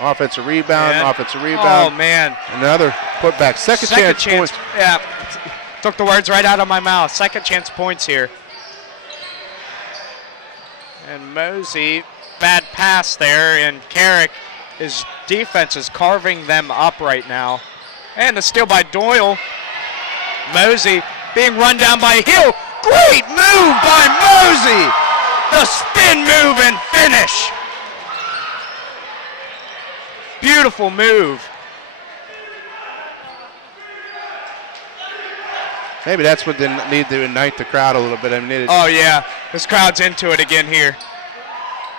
offensive rebound. Oh, man. Another putback. Second chance points. Yeah, took the words right out of my mouth. Second chance points here. And Mosey, bad pass there, and Carrick, his defense is carving them up right now. And the steal by Doyle. Mosey being run down by Hill. Great move by Mosey. The spin move and finish. Beautiful move. Maybe that's what they need to ignite the crowd a little bit. I mean, oh, yeah. This crowd's into it again here.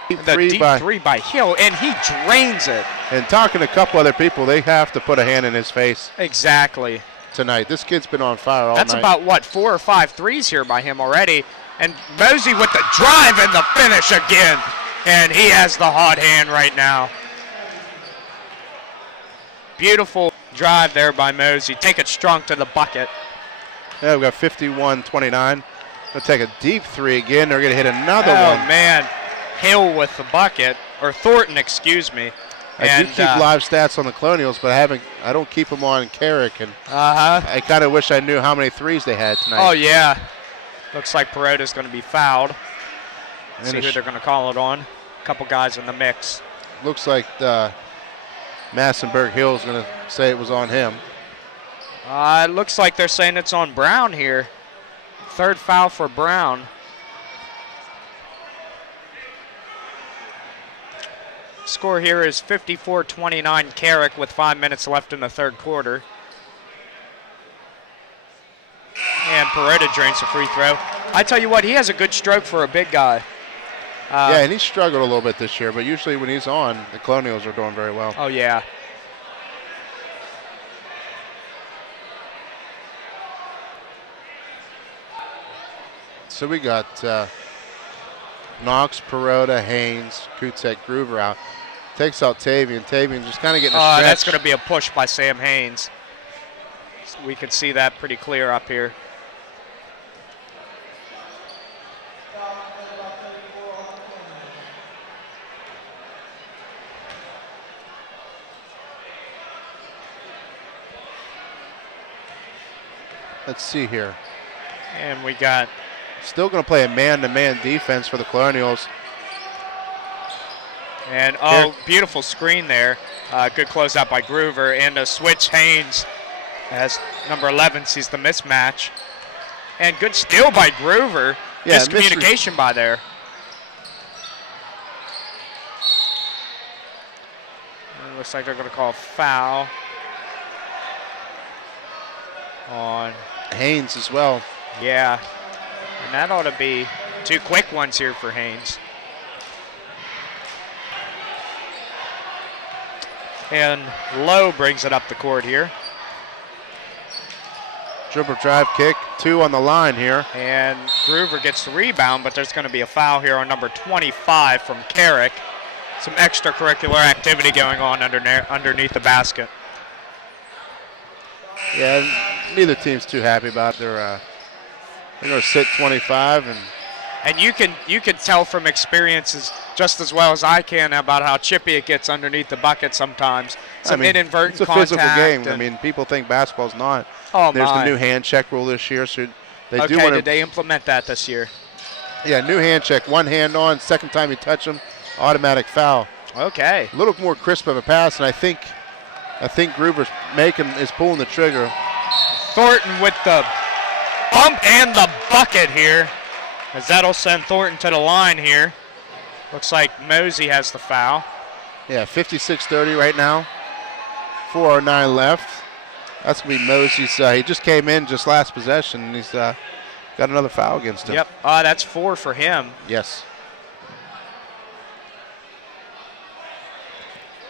The deep by three by Hill, and he drains it. And talking to a couple other people, they have to put a hand in his face. Exactly. Tonight. This kid's been on fire all That's night. about, what, 4 or 5 threes here by him already. And Mosey with the drive and the finish again. And he has the hot hand right now. Beautiful drive there by Mosey. Take it strong to the bucket. Yeah, we've got 51-29. They'll take a deep three again. They're going to hit another one. Oh, man. Hill with the bucket. Or Thornton, excuse me. I do keep live stats on the Colonials, but I don't keep them on Carrick. And I kind of wish I knew how many threes they had tonight. Oh, yeah. Looks like Perota's going to be fouled. See who they're going to call it on. A couple guys in the mix. Looks like Massenburg Hill's going to say it was on him. It looks like they're saying it's on Brown here. Third foul for Brown. Score here is 54-29 Carrick with 5 minutes left in the third quarter. And Perota drains a free throw. I tell you what, he has a good stroke for a big guy. Yeah, and he struggled a little bit this year, but usually when he's on, the Colonials are doing very well. Oh, yeah. So we got Knox, Perota, Haynes, Kutek, Groover out. Takes out Tavian. Tavian just kind of getting a stretch. That's going to be a push by Sam Haynes. So we can see that pretty clear up here. Let's see here. And we got... Still going to play a man-to-man defense for the Colonials. And, beautiful screen there. Good closeout by Groover. And a switch, Haynes, as number 11 sees the mismatch. And good steal by Groover. Yeah, miscommunication by there. And it looks like they're going to call a foul on Haynes as well. Yeah. And that ought to be 2 quick ones here for Haynes. And Lowe brings it up the court here. Dribble drive kick, 2 on the line here. And Groover gets the rebound, but there's going to be a foul here on number 25 from Carrick. Some extracurricular activity going on underneath the basket. Yeah, neither team's too happy about their. They're going to sit 25 And you can tell from experiences just as well as I can about how chippy it gets underneath the bucket sometimes. Some inadvertent contact. It's a physical game. I mean, people think basketball's not. Oh, There's the new hand check rule this year, so they do want to. Did they implement that this year? Yeah, new hand check. 1 hand on, second time you touch them, automatic foul. Okay. A little more crisp of a pass, and I think Groover's is pulling the trigger. Thornton with the bump and the bucket here, as that'll send Thornton to the line here. Looks like Mosey has the foul. Yeah, 56-30 right now. 4:09 left. That's going to be Mosey's. He just came in just last possession, and he's got another foul against him. Yep, that's 4 for him. Yes.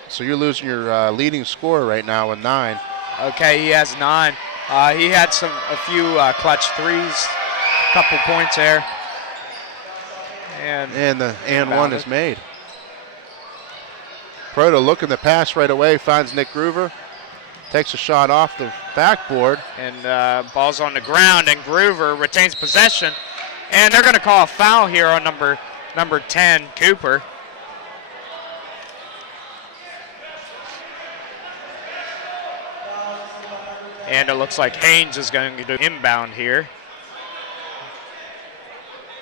So you're losing your leading scorer right now with 9. Okay, he has 9. He had a few clutch threes, couple points there. And the one is made. Proto looking to pass right away, finds Nick Groover, takes a shot off the backboard. And ball's on the ground, and Groover retains possession. And they're going to call a foul here on number 10, Cooper. And it looks like Haynes is going to do inbound here.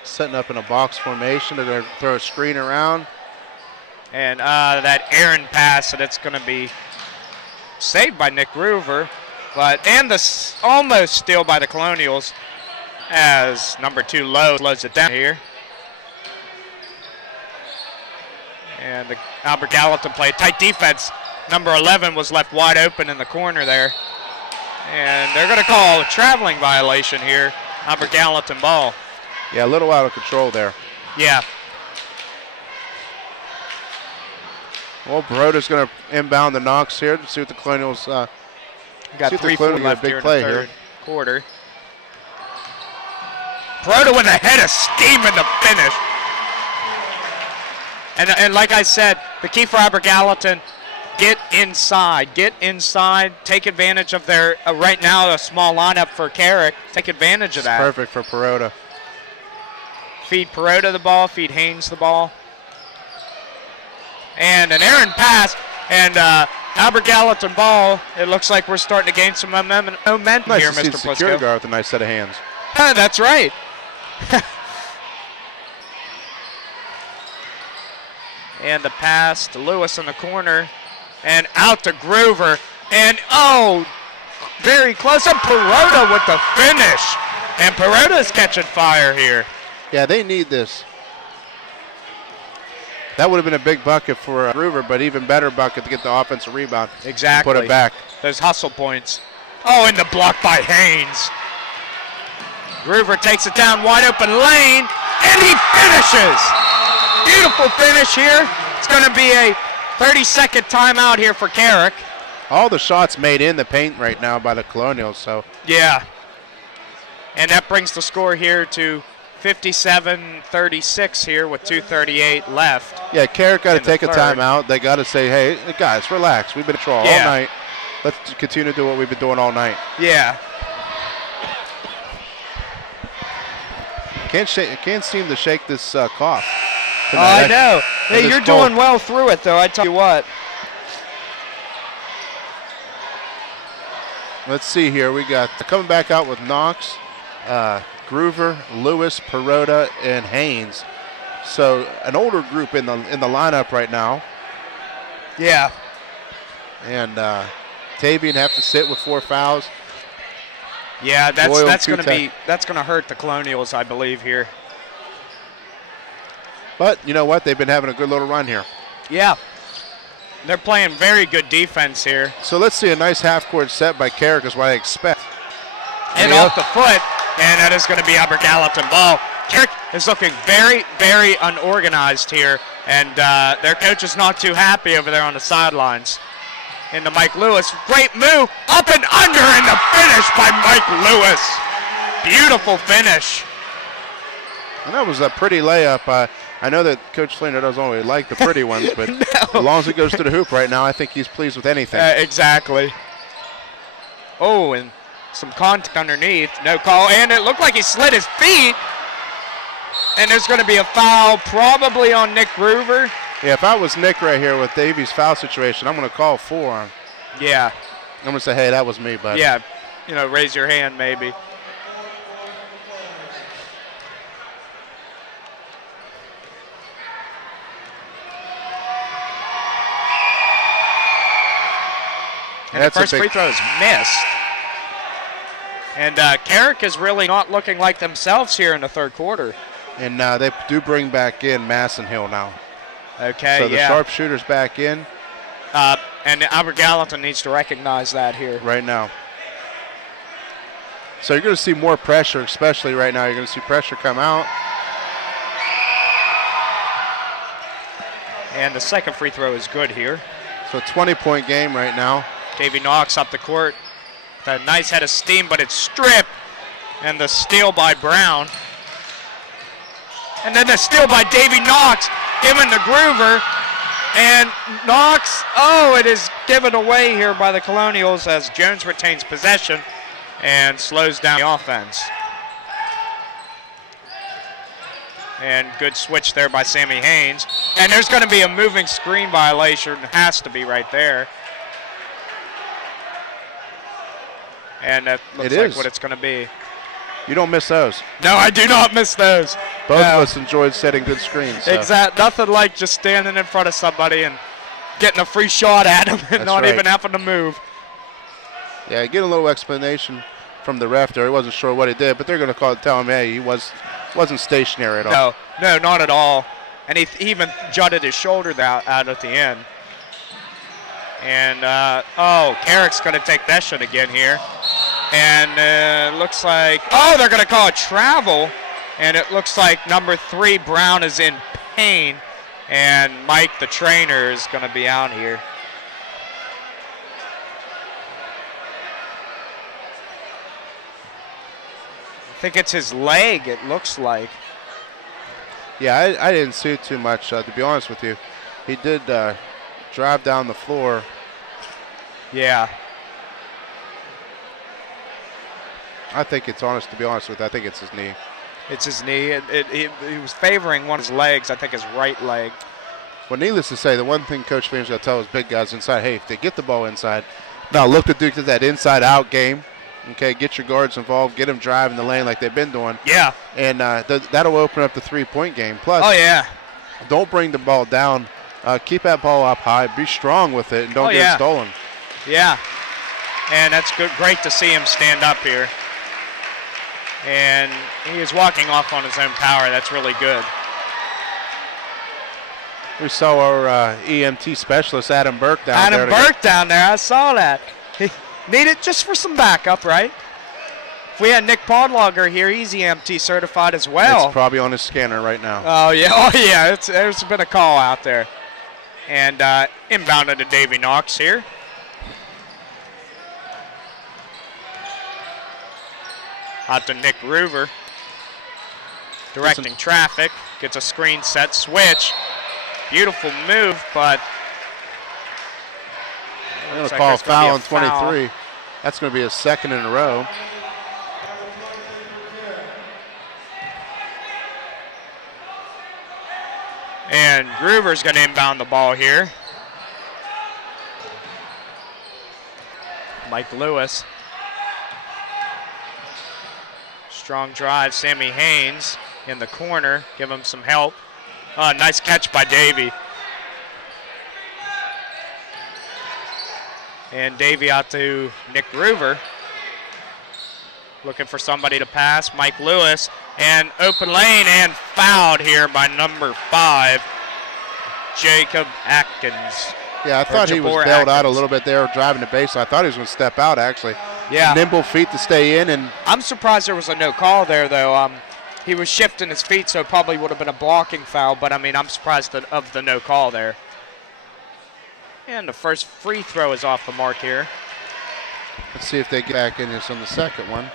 Setting up in a box formation. They're going to throw a screen around. And that errant pass, and it's going to be saved by Nick Groover. And the almost steal by the Colonials as number 2 Lowe slows it down here. And the Albert Gallatin played tight defense. Number 11 was left wide open in the corner there. And they're going to call a traveling violation here. Albert Gallatin ball. Yeah, a little out of control there. Yeah. Well, Baroda's going to inbound the Knox here to see what the Colonials got 3-4 left here in the third quarter. Baroda with a head of steam in the finish. And like I said, the key for Albert Gallatin, get inside, take advantage of their, right now, a small lineup for Carrick. Take advantage of that. Perfect for Baroda. Feed Baroda the ball, feed Haynes the ball. And an errant pass, and Albert Gallatin ball. It looks like we're starting to gain some momentum Nice here, to see Mr. the security Plisco. guard with a nice set of hands. That's right. And the pass to Lewis in the corner. And out to Groover. And, oh, very close. And Baroda with the finish. And Baroda's catching fire here. Yeah, they need this. That would have been a big bucket for Groover, but even better bucket to get the offensive rebound. Exactly. Put it back. Those hustle points. Oh, and the block by Haynes. Groover takes it down, wide open lane, and he finishes. Beautiful finish here. It's going to be a 30-second timeout here for Carrick. All the shots made in the paint right now by the Colonials, so. Yeah. And that brings the score here to 57-36 here with 2:38 left. Yeah, Carrick got to take a timeout. They got to say, hey, guys, relax. We've been in control all night. Let's continue to do what we've been doing all night. Yeah. Can't seem to shake this cough. Oh, I know. Hey, you're doing well through it, though, I tell you what. Let's see here. We got coming back out with Knox, Groover, Lewis, Baroda, and Haynes. So an older group in the lineup right now. Yeah. And Tavian have to sit with 4 fouls. Yeah, that's going to hurt the Colonials, I believe, here. But you know what? They've been having a good little run here. Yeah. They're playing very good defense here. So let's see a nice half-court set by Carrick is what I expect. And off the foot, and that is going to be Albert Gallatin ball. Carrick is looking very, very unorganized here, and their coach is not too happy over there on the sidelines. Into Mike Lewis, great move, up and under, and the finish by Mike Lewis. Beautiful finish. And that was a pretty layup. I know that Coach Fleener doesn't always like the pretty ones, but No. as long as it goes to the hoop right now, I think he's pleased with anything. Exactly. Oh, and some contact underneath, no call, and it looked like he slid his feet. And there's going to be a foul probably on Nick Groover. Yeah, if I was Nick right here with Davies' foul situation, I'm going to call 4 on. Yeah. I'm going to say, hey, that was me, bud. Yeah, raise your hand maybe. And the first free throw is missed. And Carrick is really not looking like themselves here in the third quarter. And they do bring back in Massenhill now. Okay, so the sharpshooter's back in. And Albert Gallatin needs to recognize that here. Right now. So you're going to see more pressure, especially right now. You're going to see pressure come out. And the second free throw is good here. So 20-point game right now. Davey Knox up the court. A nice head of steam, but it's stripped. And the steal by Brown. And then the steal by Davey Knox, given to Groover. And Knox, it is given away here by the Colonials as Jones retains possession and slows down the offense. And good switch there by Sammy Haynes. And there's going to be a moving screen violation. Has to be right there. And that looks like what it's going to be. You don't miss those. No, I do not miss those. Both of us enjoyed setting good screens. So. Exactly. Nothing like just standing in front of somebody and getting a free shot at them and not even having to move. Yeah, get a little explanation from the ref there. He wasn't sure what he did, but they're going to tell him, hey, he wasn't stationary at all. No, not at all. And he even jutted his shoulder out at the end. And, Carrick's going to take possession again here. And looks like, they're going to call a travel. And it looks like number 3, Brown, is in pain. And Mike, the trainer, is going to be out here. I think it's his leg, it looks like. Yeah, I didn't see it too much, to be honest with you. He did drive down the floor. Yeah. I think it's honest, to be honest with you. I think it's his knee. It's his knee. He was favoring one of his legs, I think his right leg. Well, needless to say, the one thing Coach Fame's got to tell his big guys inside, hey, if they get the ball inside, now look to do that inside-out game. Okay, get your guards involved, get them driving the lane like they've been doing. Yeah. And that'll open up the three-point game. Plus, don't bring the ball down. Keep that ball up high. Be strong with it and don't get it stolen. Yeah. And that's good. Great to see him stand up here. And he is walking off on his own power. That's really good. We saw our EMT specialist, Adam Burke, down there. Adam Burke down there. I saw that. He needed just for some backup, right? If we had Nick Podlogger here, he's EMT certified as well. It's probably on his scanner right now. Oh, yeah. There's been a call out there. And inbounded to Davey Knox here. Out to Nick Ruver. Directing traffic. Gets a screen set switch. Beautiful move, but they're going to call a foul on 23. That's going to be a second in a row. And Groover's going to inbound the ball here. Mike Lewis. Strong drive, Sammy Haynes in the corner. Give him some help. Nice catch by Davey. And Davey out to Nick Groover. Looking for somebody to pass. Mike Lewis. And open lane and fouled here by number 5, Jacob Atkins. Yeah, I thought he was bailed out a little bit there driving the baseline. I thought he was going to step out, actually. Yeah. Nimble feet to stay in. And I'm surprised there was a no call there, though. He was shifting his feet, so it probably would have been a blocking foul, but, I mean, I'm surprised of the no call there. And the first free throw is off the mark here. Let's see if they get back in this on the second one.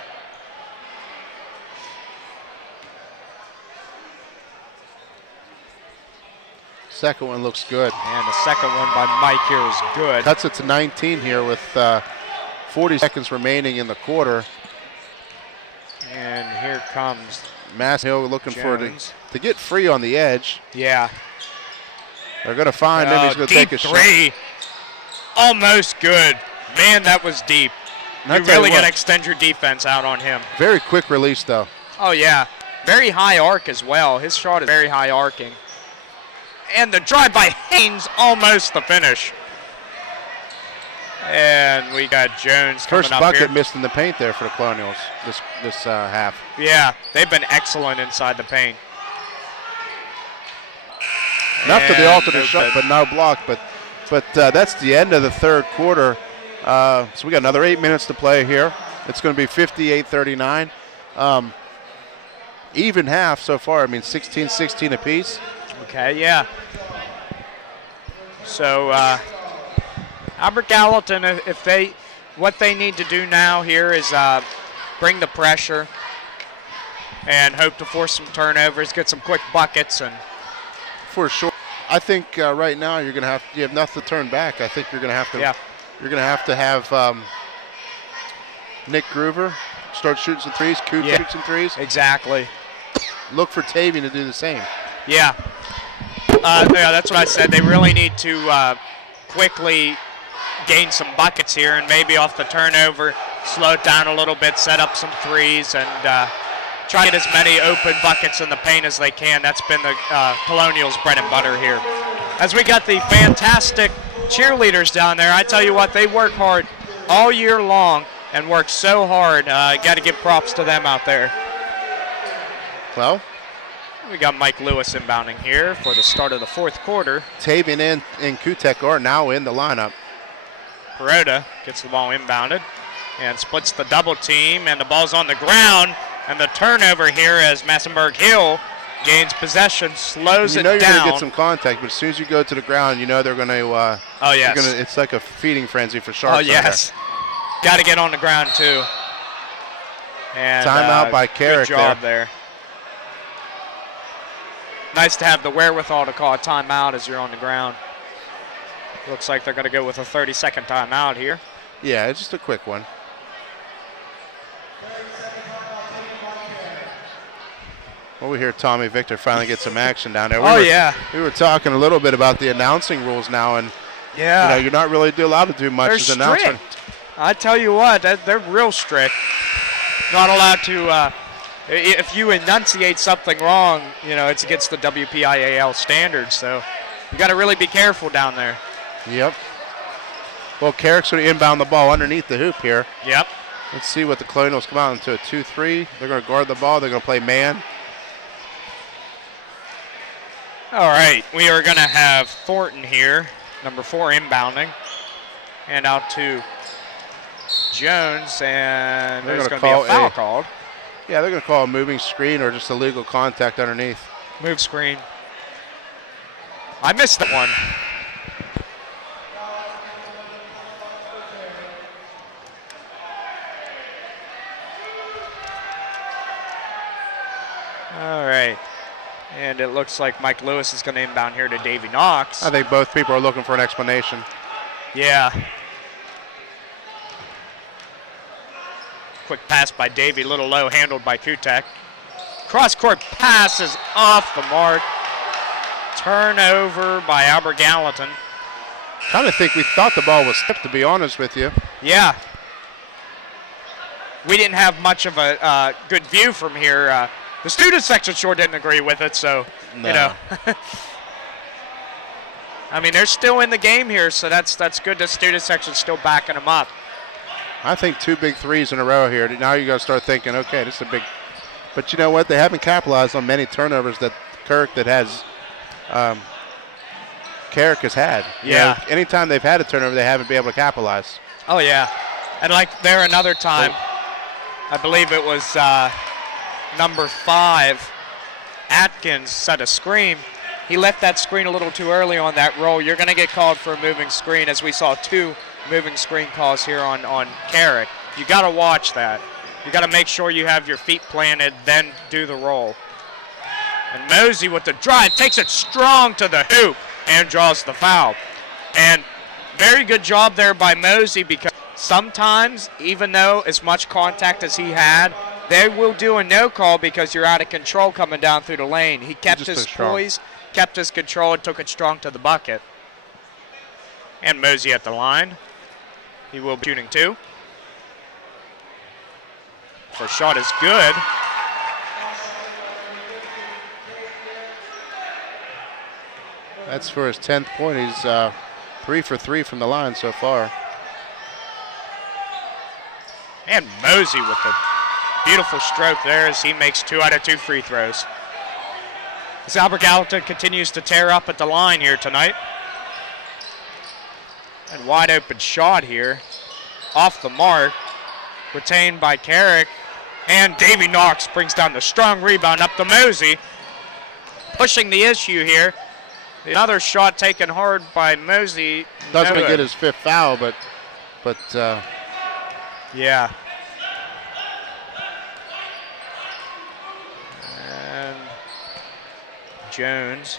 Second one looks good. And the second one by Mike here is good. Cuts it to 19 here with 40 seconds remaining in the quarter. And here comes Mass Hill looking Jones. to get free on the edge. Yeah. They're going to find him. He's going to take a three. Shot. Almost good. Man, that was deep. You really got to extend your defense out on him. Very quick release, though. Oh, yeah. Very high arc as well. His shot is very high arcing. And the drive by Haynes, almost the finish. And we got Jones coming up here. First bucket missed in the paint there for the Colonials this half. Yeah, they've been excellent inside the paint. Enough to the alternate shot, but no block. But that's the end of the third quarter. So we got another 8 minutes to play here. It's going to be 58-39. Even half so far. I mean, 16-16 apiece. Okay, yeah. So Albert Gallatin, what they need to do now here is bring the pressure and hope to force some turnovers, get some quick buckets, and for sure. I think right now you have nothing to turn back. I think you're going to have to. Yeah. You're going to have Nick Groover start shooting some threes. Coop shoots some threes. Exactly. Look for Tavian to do the same. Yeah. Yeah, that's what I said. They really need to quickly gain some buckets here, and maybe off the turnover, slow it down a little bit, set up some threes, and try to get as many open buckets in the paint as they can. That's been the Colonials' bread and butter here. As we got the fantastic cheerleaders down there, I tell you what, they work hard. all year long and work so hard. Got to give props to them out there. Well, we got Mike Lewis inbounding here for the start of the fourth quarter. Tavian and Kutek are now in the lineup. Perota gets the ball inbounded and splits the double team, and the ball's on the ground, and the turnover here as Massenburg Hill gains possession, slows it down. You know you're going to get some contact, but as soon as you go to the ground, you know they're going to. Oh, yes. It's like a feeding frenzy for sharks. Oh, yes. Got to get on the ground, too. And timeout by Carrick. Good job there. Nice to have the wherewithal to call a timeout as you're on the ground. Looks like they're going to go with a 30-second timeout here. Yeah, it's just a quick one. Well, we hear Tommy Victor finally get some action down there. We were talking a little bit about the announcing rules now, and you're not really allowed to do much as an announcer. I tell you what, they're real strict. Not allowed to. If you enunciate something wrong, it's against the WPIAL standards. So you got to really be careful down there. Yep. Well, Carrick's going to inbound the ball underneath the hoop here. Yep. Let's see what the Colonials come out into a 2-3. They're going to guard the ball. They're going to play man. All right, we are going to have Thornton here, number 4 inbounding, and out to Jones, and there's going to be a foul called. Yeah, they're going to call a moving screen or just illegal contact underneath. Move screen. I missed that one. All right. And it looks like Mike Lewis is going to inbound here to Davey Knox. I think both people are looking for an explanation. Yeah. Quick pass by Davey, little low, handled by Kutek. Cross-court pass is off the mark. Turnover by Albert Gallatin. Kind of think we thought the ball was tipped, to be honest with you. Yeah. We didn't have much of a good view from here. The student section sure didn't agree with it, so, I mean, they're still in the game here, so that's good. The student section's still backing them up. I think 2 big threes in a row here. Now you got to start thinking, okay, this is a big. But you know what? They haven't capitalized on many turnovers that Carrick has had. Yeah. Anytime they've had a turnover, they haven't been able to capitalize. Oh, yeah. And like there another time, I believe it was number 5, Atkins, set a screen. He left that screen a little too early on that roll. You're going to get called for a moving screen, as we saw 2 moving screen calls here on Carrick. You got to watch that. You got to make sure you have your feet planted, then do the roll. And Mosey with the drive takes it strong to the hoop and draws the foul. And very good job there by Mosey, because sometimes, even though as much contact as he had, they will do a no call because you're out of control coming down through the lane. He kept his poise, kept his control, and took it strong to the bucket. And Mosey at the line. He will be shooting 2. First shot is good. That's for his 10th point. He's 3 for 3 from the line so far. And Mosey with the beautiful stroke there as he makes 2 out of 2 free throws. As Albert Gallatin continues to tear up at the line here tonight. And wide open shot here. Off the mark. Retained by Carrick. And Davey Knox brings down the strong rebound up to Mosey. Pushing the issue here. Another shot taken hard by Mosey. Doesn't get his 5th foul, but yeah. And Jones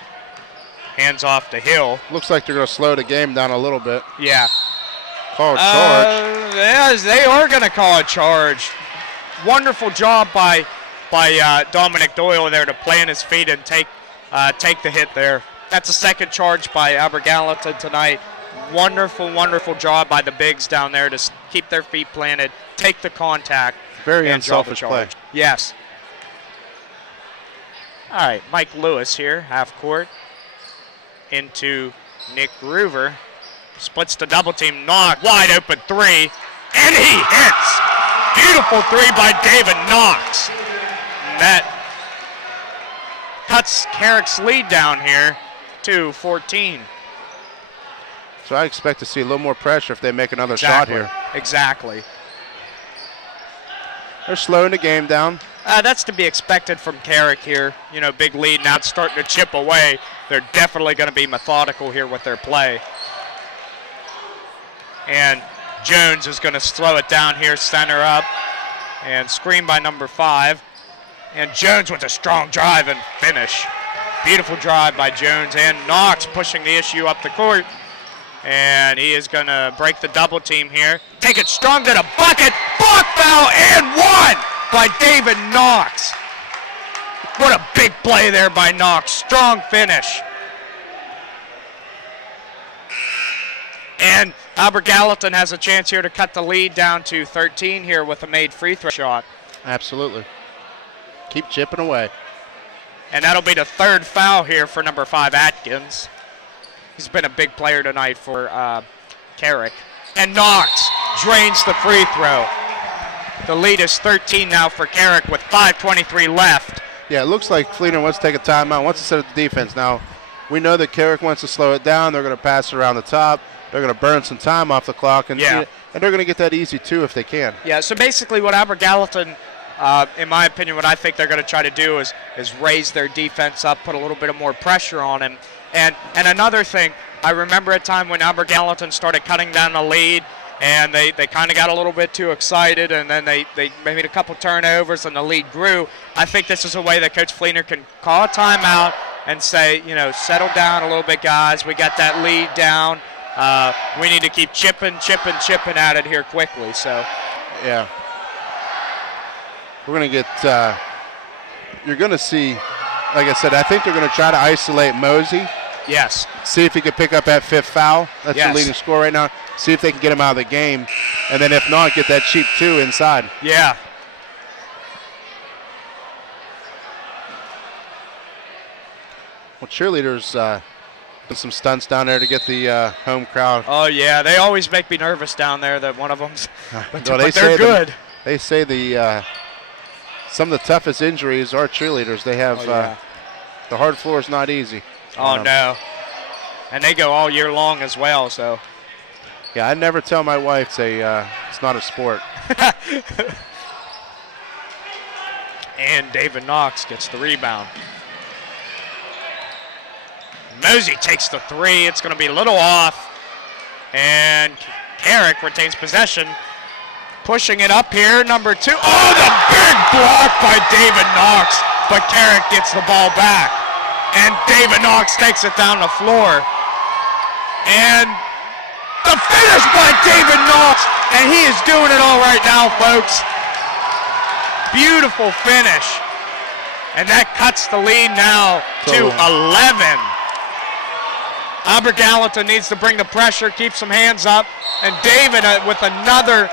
hands off to Hill. Looks like they're going to slow the game down a little bit. Yeah. Call a charge. Yes, they are going to call a charge. Wonderful job by Dominic Doyle there to plant his feet and take the hit there. That's a second charge by Albert Gallatin tonight. Wonderful, wonderful job by the bigs down there to keep their feet planted, take the contact. Very unselfish play. Yes. All right, Mike Lewis here, half court, into Nick Groover. Splits the double team, knock, wide open 3. And he hits. Beautiful three by David Knox. That cuts Carrick's lead down here to 14. So I expect to see a little more pressure if they make another shot here. Exactly. They're slowing the game down. That's to be expected from Carrick here. You know, big lead, now it's starting to chip away. They're definitely going to be methodical here with their play. And Jones is going to slow it down here, center up, and screen by number 5. And Jones with a strong drive and finish. Beautiful drive by Jones, and Knox pushing the issue up the court. And he is going to break the double team here. Take it strong to the bucket. Block foul and one by David Knox. What a big play there by Knox. Strong finish. And Albert Gallatin has a chance here to cut the lead down to 13 here with a made free throw shot. Absolutely. Keep chipping away. And that'll be the third foul here for number 5, Atkins. He's been a big player tonight for Carrick. And Knox drains the free throw. The lead is 13 now for Carrick with 5:23 left. Yeah, it looks like Fleener wants to take a timeout, wants to set up the defense. Now, we know that Carrick wants to slow it down. They're going to pass it around the top. They're going to burn some time off the clock. And, and they're going to get that easy, too, if they can. Yeah, so basically what Albert Gallatin, in my opinion, what I think they're going to try to do is raise their defense up, put a little bit of more pressure on him. And another thing, I remember a time when Albert Gallatin started cutting down the lead, and they kind of got a little bit too excited, and then they made a couple turnovers, and the lead grew. I think this is a way that Coach Fleener can call a timeout and say, you know, settle down a little bit, guys. We got that lead down. We need to keep chipping at it here quickly. So, yeah. We're going to get, you're going to see, like I said, I think they're going to try to isolate Mosey. Yes. See if he can pick up that 5th foul. That's the leading score right now. See if they can get him out of the game. And then if not, get that cheap 2 inside. Yeah. Well, cheerleaders did some stunts down there to get the home crowd. Oh, yeah. They always make me nervous down there, that one of them's. But no, they're good. They say some of the toughest injuries are cheerleaders. They have the hard floor is not easy. Oh, no. And they go all year long as well, so. Yeah, I never tell my wife it's not a sport. And David Knox gets the rebound. Mosey takes the 3. It's going to be a little off. And Carrick retains possession. Pushing it up here, number 2. Oh, the big block by David Knox. But Carrick gets the ball back. And David Knox takes it down the floor. And the finish by David Knox. And he is doing it all right now, folks. Beautiful finish. And that cuts the lead now to 11. Albert Gallatin needs to bring the pressure, keep some hands up. And David with another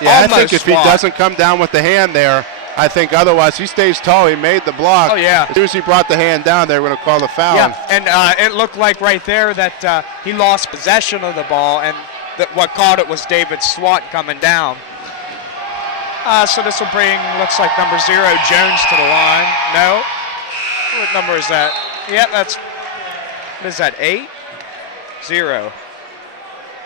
I think if he doesn't come down with the hand there, I think otherwise he stays tall. He made the block. Oh, yeah. As soon as he brought the hand down, they were going to call the foul. Yeah, and it looked like right there that he lost possession of the ball, and that what caught it was David Swat coming down. So this will bring, looks like number 0, Jones to the line. No? What number is that? Yeah, that's, what is that, 8? 0.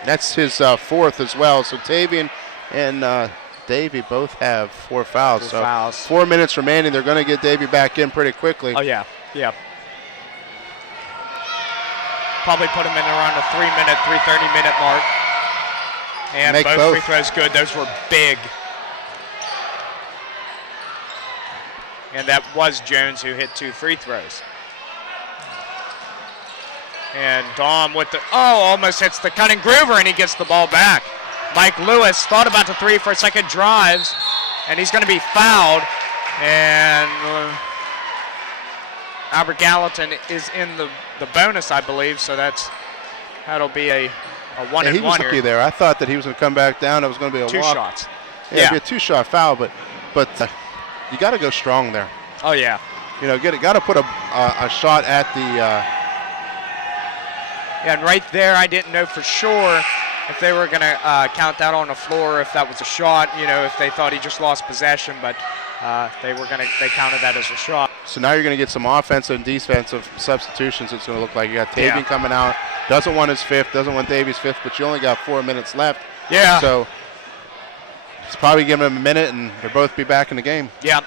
That's his 4th as well. So Tavian and Davey both have 4 fouls. 4 fouls. 4 minutes remaining. They're going to get Davey back in pretty quickly. Oh, yeah. Yeah. Probably put him in around the 3:30-minute mark. And both free throws good. Those were big. And that was Jones who hit 2 free throws. And Dom with the, almost hits the cutting groover, and he gets the ball back. Mike Lewis thought about the 3 for a second, drives, and he's going to be fouled. And Albert Gallatin is in the bonus, I believe, so that'll be a 1-and-1 here. He was lucky there. I thought that he was going to come back down. It was going to be a 2 walk. shots. Yeah, it'd be a 2-shot foul, but you got to go strong there. Oh, yeah. You know, got to put a shot at the. Yeah, and right there, I didn't know for sure if they were going to count that on the floor, if that was a shot, you know, if they thought he just lost possession, but they counted that as a shot. So now you're going to get some offensive and defensive substitutions. It's going to look like you got Tavian coming out. Doesn't want his fifth, doesn't want Davies' fifth, but you only got 4 minutes left. Yeah. So it's probably giving them a minute, and they'll both be back in the game. Yep.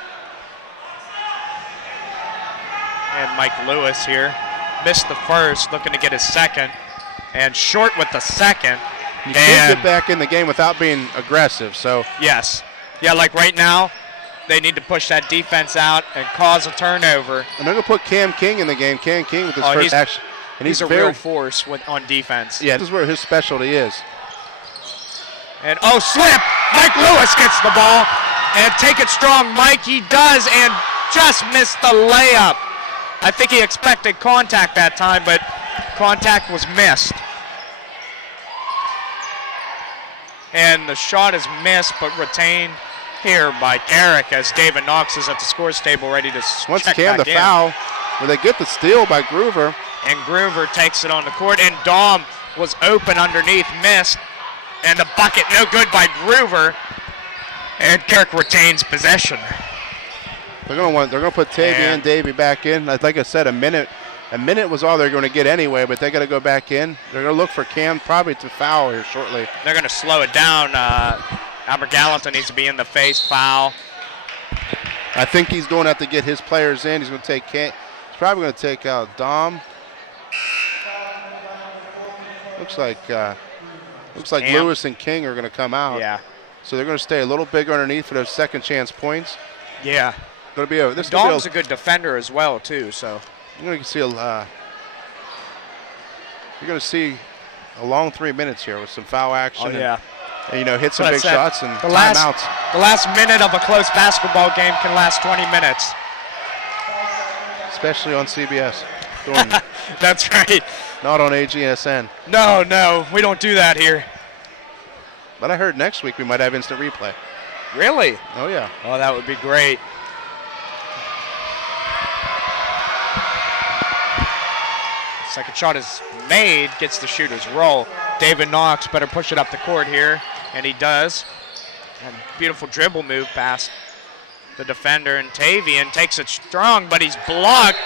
And Mike Lewis here missed the first, looking to get his second, and short with the second. You can't get back in the game without being aggressive. So yes. Yeah, like right now, they need to push that defense out and cause a turnover. And they're going to put Cam King in the game. Cam King with his first action. And he's a real force on defense. Yeah, this is where his specialty is. And slip! Mike Lewis gets the ball. And take it strong, Mike. He does, and just missed the layup. I think he expected contact that time, but contact was missed. And the shot is missed, but retained here by Carrick as David Knox is at the scores table ready to once check Cam back the in. foul, where they get the steal by Groover. And Groover takes it on the court, and Dom was open underneath, missed, and the bucket no good by Groover, and Carrick retains possession. They're going to put Tavy and Davey back in. Like I said, a minute was all they're going to get anyway, but they got to go back in. They're going to look for Cam probably to foul here shortly. They're going to slow it down. Albert Gallatin needs to be in the face, foul. I think he's doing that to get his players in. He's going to take Cam. He's probably going to take out Dom. Looks like Lewis and King are going to come out. Yeah. So they're going to stay a little bigger underneath for those second chance points. Yeah. Going to be a. Dom's a good defender as well too. So you're going to see you're going to see a long 3 minutes here with some foul action. Oh yeah. And you know, hit some big shots and the timeouts. The last minute of a close basketball game can last 20 minutes. Especially on CBS. That's right. Not on AGSN. No, we don't do that here. But I heard next week we might have instant replay. Really? Oh, yeah. Oh, that would be great. Second shot is made, gets the shooter's roll. David Knox better push it up the court here, and he does. And beautiful dribble move past the defender, and Tavian takes it strong, but he's blocked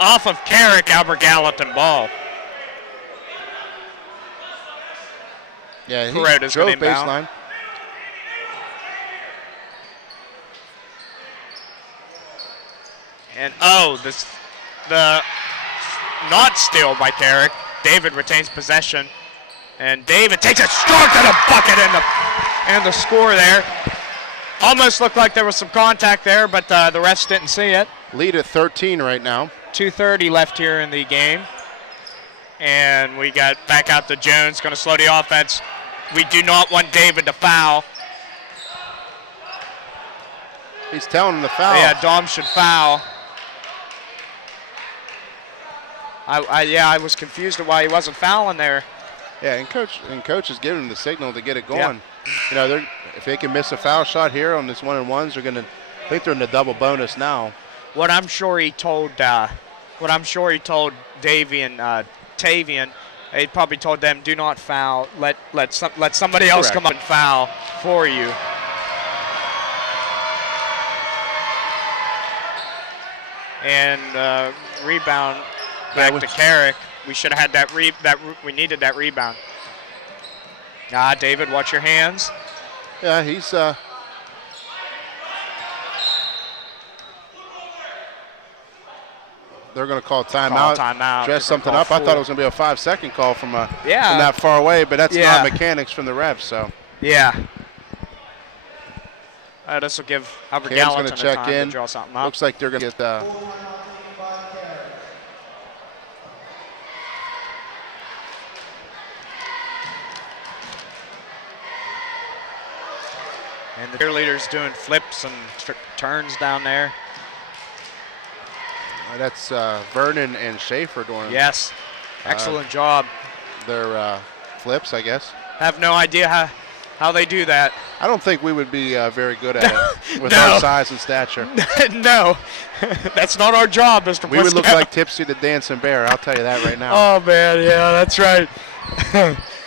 off of Carrick. Albert Gallatin ball. Yeah, he Kuroda's drove going inbound. baseline. And the not steal by Carrick. David retains possession, and David takes it strong to the bucket, and the score there. Almost looked like there was some contact there, but the refs didn't see it. Lead at 13 right now. 2:30 left here in the game, and we got back out to Jones, going to slow the offense. We do not want David to foul. He's telling him to foul. Yeah, Dom should foul. I was confused at why he wasn't fouling there. Yeah, and coach is giving him the signal to get it going. Yeah. You know, if they can miss a foul shot here on this 1-on-1s, they're going to. I think they're in the double bonus now. What I'm sure he told Davey and Tavian, he probably told them, do not foul. Let somebody else come up and foul for you. And rebound back to Carrick. We should have had that. We needed that rebound. David, watch your hands. Yeah, he's. They're going to call timeout. Timeout. Dress something up. I thought it was going to be a 5-second call from yeah. that far away, but that's not mechanics from the refs. So. Yeah. This will give Albert Gallatin check time in. to draw something up. Looks like they're going to get. And the cheerleaders doing flips and turns down there. That's Vernon and Schaefer doing. Yes, excellent job. Their flips, I guess. Have no idea how they do that. I don't think we would be very good at it with our size and stature. No, that's not our job, Mr. We would look like Tipsy the Dancing Bear. I'll tell you that right now. Oh man, yeah, that's right.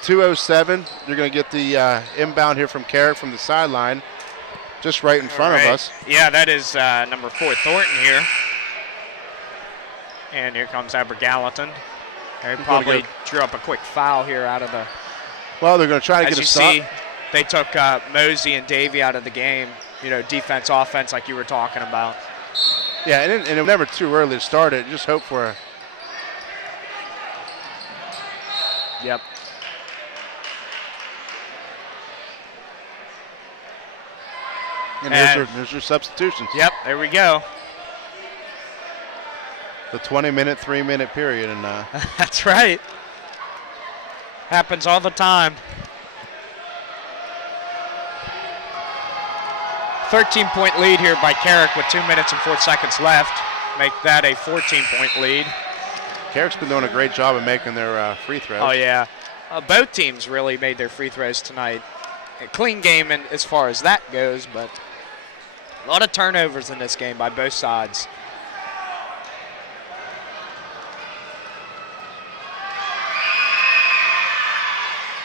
2:07. You're going to get the inbound here from Carrick from the sideline, just right in front of us. Yeah, that is number 4 Thornton here. And here comes Gallatin. They probably drew up a quick foul here out of the. Well, they're going to try to get a stop. As you see, they took Mosey and Davey out of the game. You know, defense, offense, like you were talking about. Yeah, and it was never too early to start it. Just hope for a. Yep. And there's your substitutions. Yep, there we go. The 20-minute, 3-minute period. And that's right. Happens all the time. 13-point lead here by Carrick with 2 minutes and 4 seconds left. Make that a 14-point lead. Carrick's been doing a great job of making their free throws. Oh, yeah. Both teams really made their free throws tonight. A clean game as far as that goes, but a lot of turnovers in this game by both sides.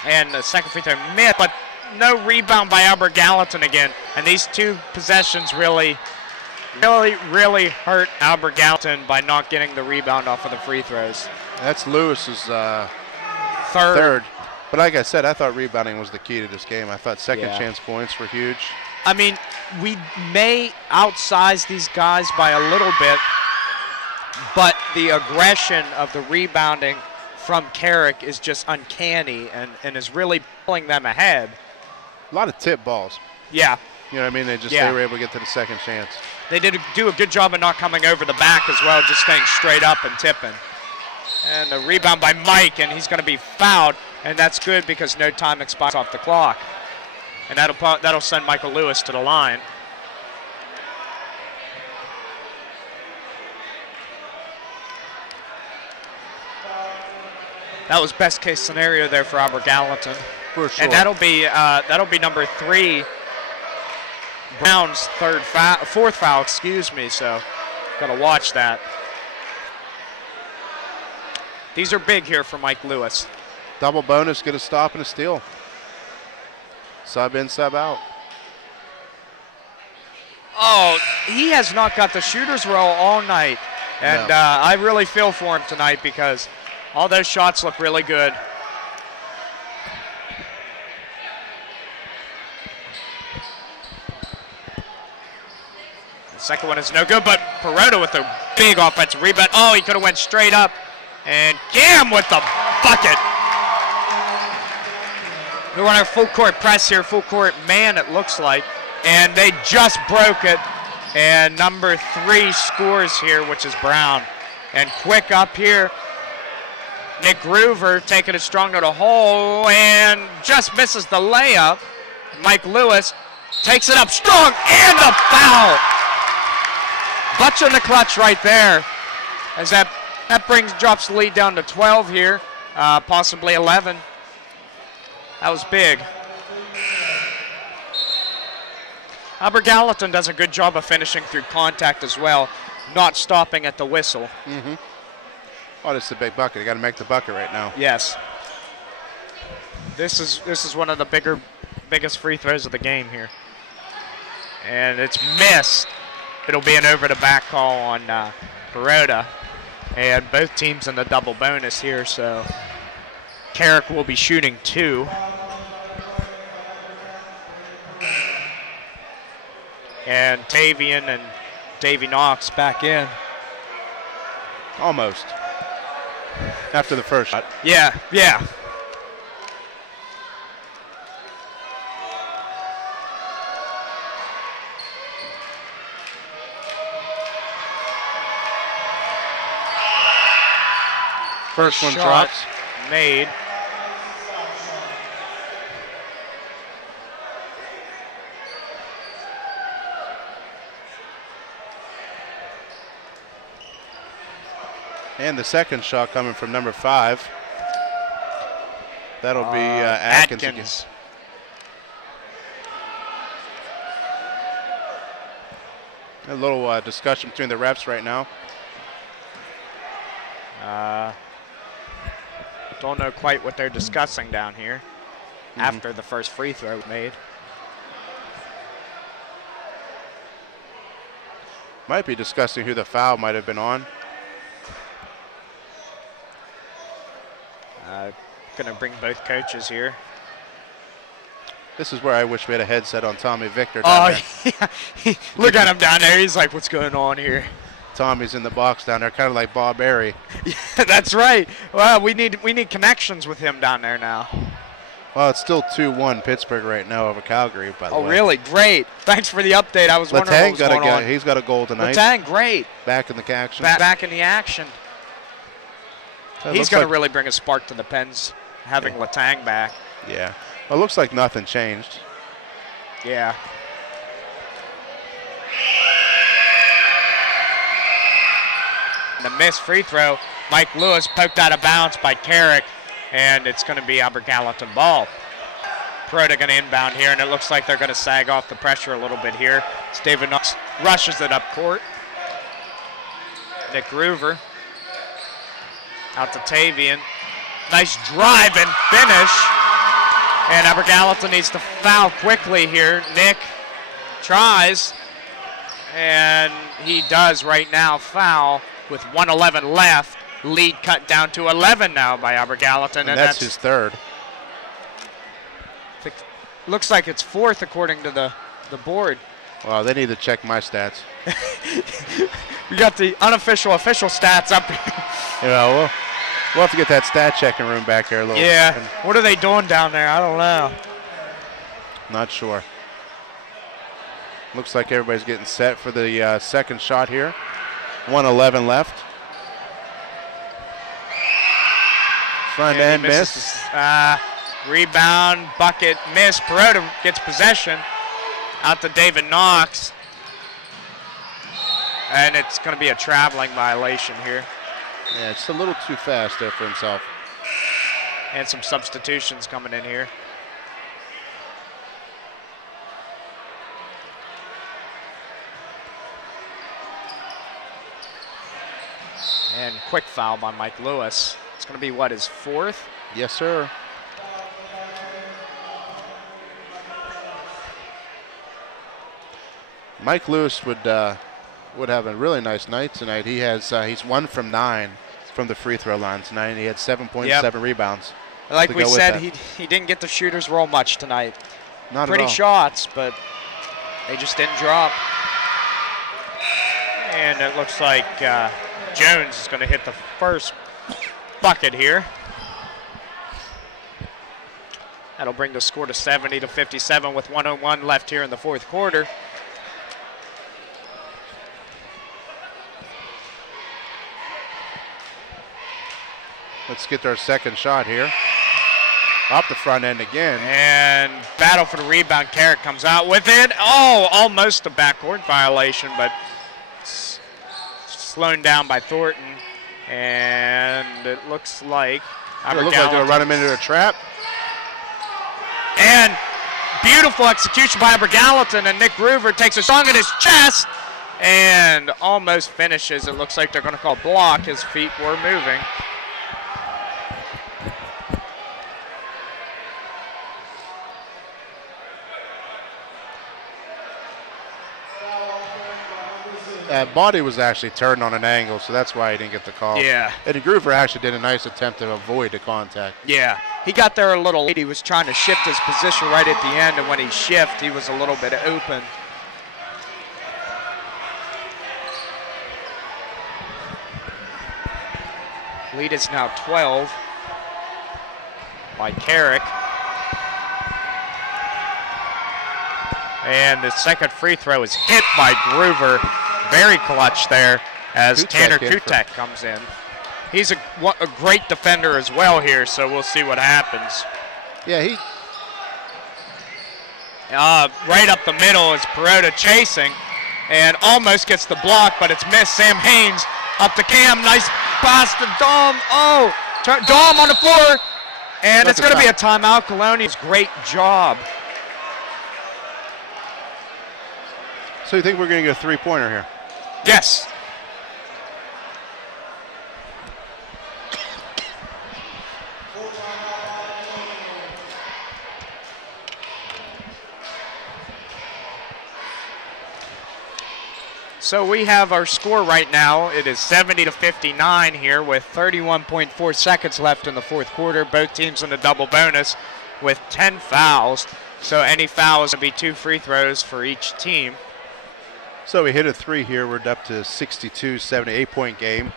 And the second free throw missed, but no rebound by Gallatin again. And these 2 possessions really hurt Gallatin by not getting the rebound off of the free throws. That's Lewis's third. But like I said, I thought rebounding was the key to this game. I thought second chance points were huge. I mean, we may outsize these guys by a little bit, but the aggression of the rebounding from Carrick is just uncanny and is really pulling them ahead. A lot of tip balls. Yeah. You know what I mean? They were able to get to the second chance. They did do a good job of not coming over the back as well, just staying straight up and tipping. And a rebound by Mike, and he's going to be fouled, and that's good because no time expires off the clock. And that'll send Michael Lewis to the line. That was best case scenario there for Gallatin. For sure. And that'll be number 3, Brown's fourth foul, excuse me. So got to watch that. These are big here for Mike Lewis. Double bonus, get a stop and a steal. Sub in, sub out. Oh, he has not got the shooter's roll all night. And I really feel for him tonight because all those shots look really good. The second one is no good, but Perota with a big offensive rebound. Oh, he could have went straight up. And Gam with the bucket. We want our full court press here, full court man it looks like. And they just broke it. And number 3 scores here, which is Brown. And quick up here, Nick Groover taking it strong to the hole and just misses the layup. Mike Lewis takes it up strong and a foul. Butch in the clutch right there. As that drops the lead down to 12 here, possibly 11. That was big. Gallatin does a good job of finishing through contact as well, not stopping at the whistle. Mm-hmm. Oh, this is a big bucket. You got to make the bucket right now. Yes. This is one of the biggest free throws of the game here, and it's missed. It'll be an over the back call on Perota, and both teams in the double bonus here. So Carrick will be shooting 2. And Tavian and Davey Knox back in. Almost. After the first shot. Yeah. First one drops. Made. And the second shot coming from number 5. That'll be Atkins again. A little discussion between the refs right now. Don't know quite what they're discussing down here after the first free throw made. Might be discussing who the foul might have been on. Going to bring both coaches here. This is where I wish we had a headset on Tommy Victor. Oh, yeah. Look at him down there. He's like, what's going on here? Tommy's in the box down there, kind of like Bob Airy. Yeah, that's right. Well, we need connections with him down there now. Well, it's still 2-1 Pittsburgh right now over Calgary, by the way. Oh, really? Great. Thanks for the update. I was wondering what was going on. He's got a goal tonight. Letang, great. Back in the action. Back in the action. He's going to really bring a spark to the Pens, having Letang back. Yeah. Well, it looks like nothing changed. Yeah. The missed free throw, Mike Lewis poked out of bounds by Carrick, and it's going to be Aber Gallatin ball. Perota going to inbound here, and it looks like they're going to sag off the pressure a little bit here. It's David Knox rushes it up court. Nick Groover out to Tavian. Nice drive and finish. And Aber Gallatin needs to foul quickly here. Nick tries, and he does right now foul with 1:11 left. Lead cut down to 11 now by Aber Gallatin. And that's his third. Looks like it's fourth according to the board. Well, they need to check my stats. We got the unofficial, official stats up here. You know, we'll have to get that stat checking room back there a little. Yeah. What are they doing down there? I don't know. Not sure. Looks like everybody's getting set for the second shot here. 1:11 left. Front end miss. Rebound, bucket, miss. Perota gets possession. Out to David Knox. And it's going to be a traveling violation here. Yeah, it's a little too fast there for himself. And some substitutions coming in here. And quick foul by Mike Lewis. It's going to be, what, his fourth? Yes, sir. Mike Lewis would have a really nice night tonight. He has he's 1 from 9 from the free throw line tonight, and he had 7.7 rebounds. Like we said, he didn't get the shooter's roll much tonight. Not Pretty at all. shots, but they just didn't drop. And it looks like Jones is going to hit the first bucket here. That'll bring the score to 70-57 with 1:01 left here in the fourth quarter. Let's get our second shot here. Off the front end again. And battle for the rebound. Carrick comes out with it. Oh, almost a backcourt violation, but slowed down by Thornton. And it looks like it looks like they'll run him into a trap. And beautiful execution by Aber Gallatin, and Nick Groover takes a strong in his chest and almost finishes. It looks like they're going to call block. His feet were moving. Body was actually turned on an angle, so that's why he didn't get the call. Yeah. And Groover actually did a nice attempt to avoid the contact. Yeah. He got there a little late. He was trying to shift his position right at the end, and when he shifted, he was a little bit open. Lead is now 12 by Carrick. And the second free throw is hit by Groover. Very clutch there as Tanner Kutek comes in. He's a great defender as well here, so we'll see what happens. Yeah, right up the middle is Perota chasing and almost gets the block, but it's missed. Sam Haynes up to Cam. Nice pass to Dom. Oh, Dom on the floor. And it's going to be a timeout. Colonials, great job. So you think we're going to get a three-pointer here? Yes. So we have our score right now. It is 70-59 here with 31.4 seconds left in the fourth quarter. Both teams in the double bonus with 10 fouls. So any fouls will be 2 free throws for each team. So we hit a 3 here. We're up to 62, 78-point game.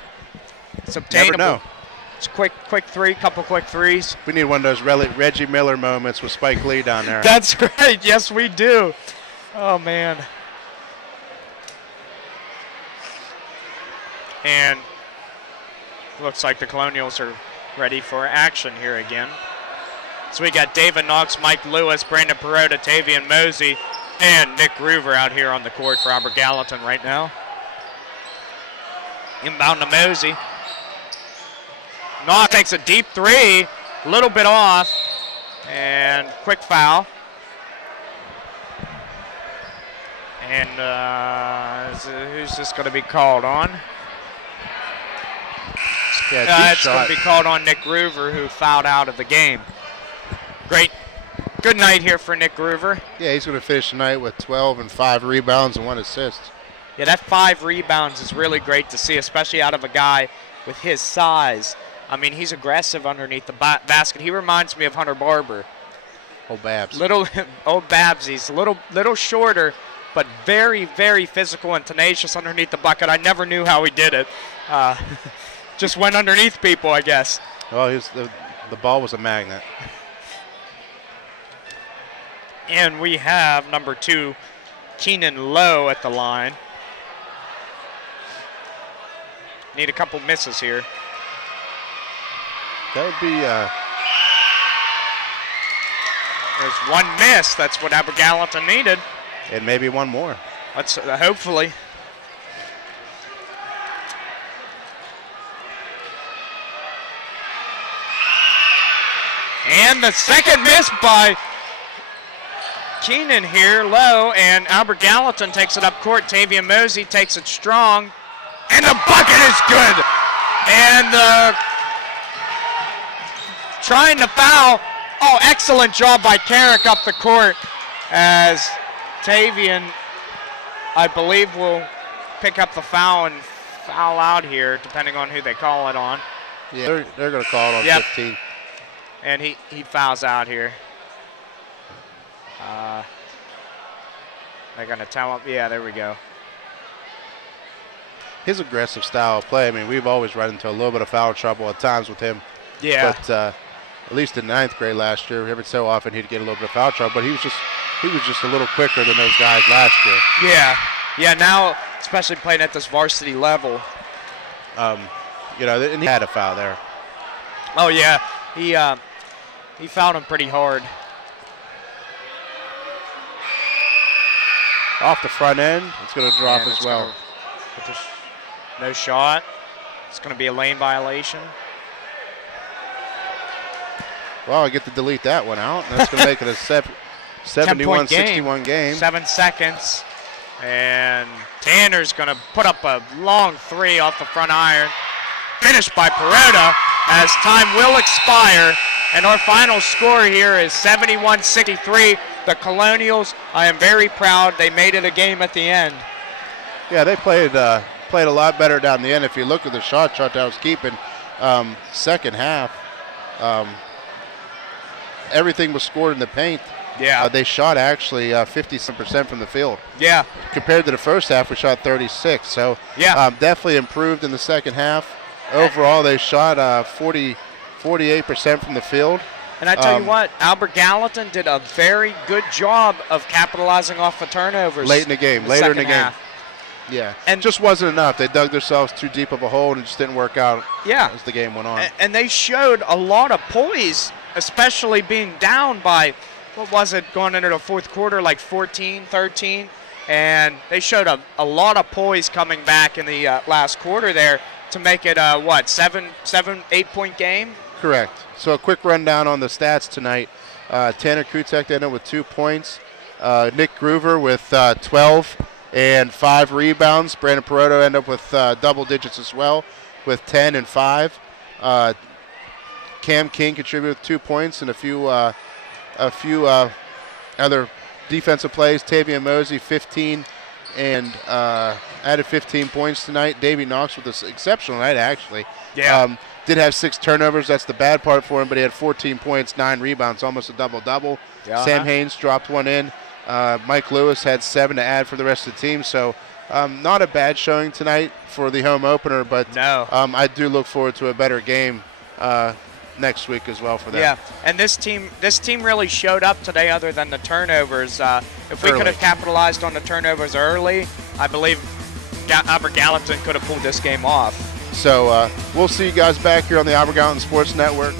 It's obtainable. Never know. It's quick 3, couple quick threes. We need one of those Reggie Miller moments with Spike Lee down there. That's right. Yes, we do. Oh, man. And looks like the Colonials are ready for action here again. So we got David Knox, Mike Lewis, Brandon Perota, Tavian Mosey, and Nick Groover out here on the court for Albert Gallatin right now. Inbound to Mosey. Knox takes a deep 3, a little bit off, and quick foul. And who's this going to be called on? Yeah, it's going to be called on Nick Groover, who fouled out of the game. Great. Good night here for Nick Groover. Yeah, he's going to finish tonight with 12 and 5 rebounds and 1 assist. Yeah, that 5 rebounds is really great to see, especially out of a guy with his size. I mean, he's aggressive underneath the basket. He reminds me of Hunter Barber. Old Babs. Old Babs. He's a little shorter, but very, very physical and tenacious underneath the bucket. I never knew how he did it. Just went underneath people, I guess. Well, the ball was a magnet. And we have number 2, Keenan Lowe at the line. Need a couple misses here. That would be... There's 1 miss. That's what Albert Gallatin needed. And maybe 1 more. Let's hopefully. And the second miss by Keenan here, low, and Albert Gallatin takes it up court. Tavian Mosey takes it strong, and the bucket is good. And trying to foul. Oh, excellent job by Carrick up the court, as Tavian, I believe, will pick up the foul and foul out here, depending on who they call it on. Yeah, they're going to call it on 15. And he fouls out here. They're going to tell him. Yeah, there we go. His aggressive style of play, I mean, we've always run into a little bit of foul trouble at times with him. Yeah. But at least in 9th grade last year, every so often he'd get a little bit of foul trouble, but he was just a little quicker than those guys last year. Yeah. Yeah, now, especially playing at this varsity level. You know, and he had a foul there. Oh, yeah. He fouled him pretty hard. Off the front end, it's going to drop as well. No shot. It's going to be a lane violation. Well, I get to delete that one out, and that's going to make it a 71-61 game. 7 seconds. And Tanner's going to put up a long 3 off the front iron. Finished by Perota, as time will expire. And our final score here is 71-63. The Colonials, I am very proud. They made it a game at the end. Yeah, they played a lot better down the end. If you look at the shot that I was keeping, second half, everything was scored in the paint. Yeah. They shot actually 50% from the field. Yeah. Compared to the first half, we shot 36. So yeah, definitely improved in the second half. Overall, they shot 48% from the field. And I tell you what, Albert Gallatin did a very good job of capitalizing off the turnovers. Later in the game. Half. Yeah, and just wasn't enough. They dug themselves too deep of a hole and it just didn't work out as the game went on. And they showed a lot of poise, especially being down by, what was it, going into the fourth quarter, like 14, 13. And they showed a lot of poise coming back in the last quarter there to make it, 8-point game? Correct. So a quick rundown on the stats tonight. Tanner Kutek ended with 2 points. Nick Groover with 12 and 5 rebounds. Brandon Perotto ended up with double digits as well with 10 and 5. Cam King contributed with 2 points and a few other defensive plays. Tavian Mosey 15 and added 15 points tonight. Davey Knox with an exceptional night, actually. Yeah. Did have 6 turnovers. That's the bad part for him, but he had 14 points, 9 rebounds, almost a double-double. Yeah. Sam Haynes dropped one in. Mike Lewis had 7 to add for the rest of the team. So not a bad showing tonight for the home opener, but no. I do look forward to a better game next week as well for them. Yeah, and this team really showed up today other than the turnovers. If we Early. could have capitalized on the turnovers early, I believe Albert Gallatin could have pulled this game off. So we'll see you guys back here on the Albert Gallatin Sports Network.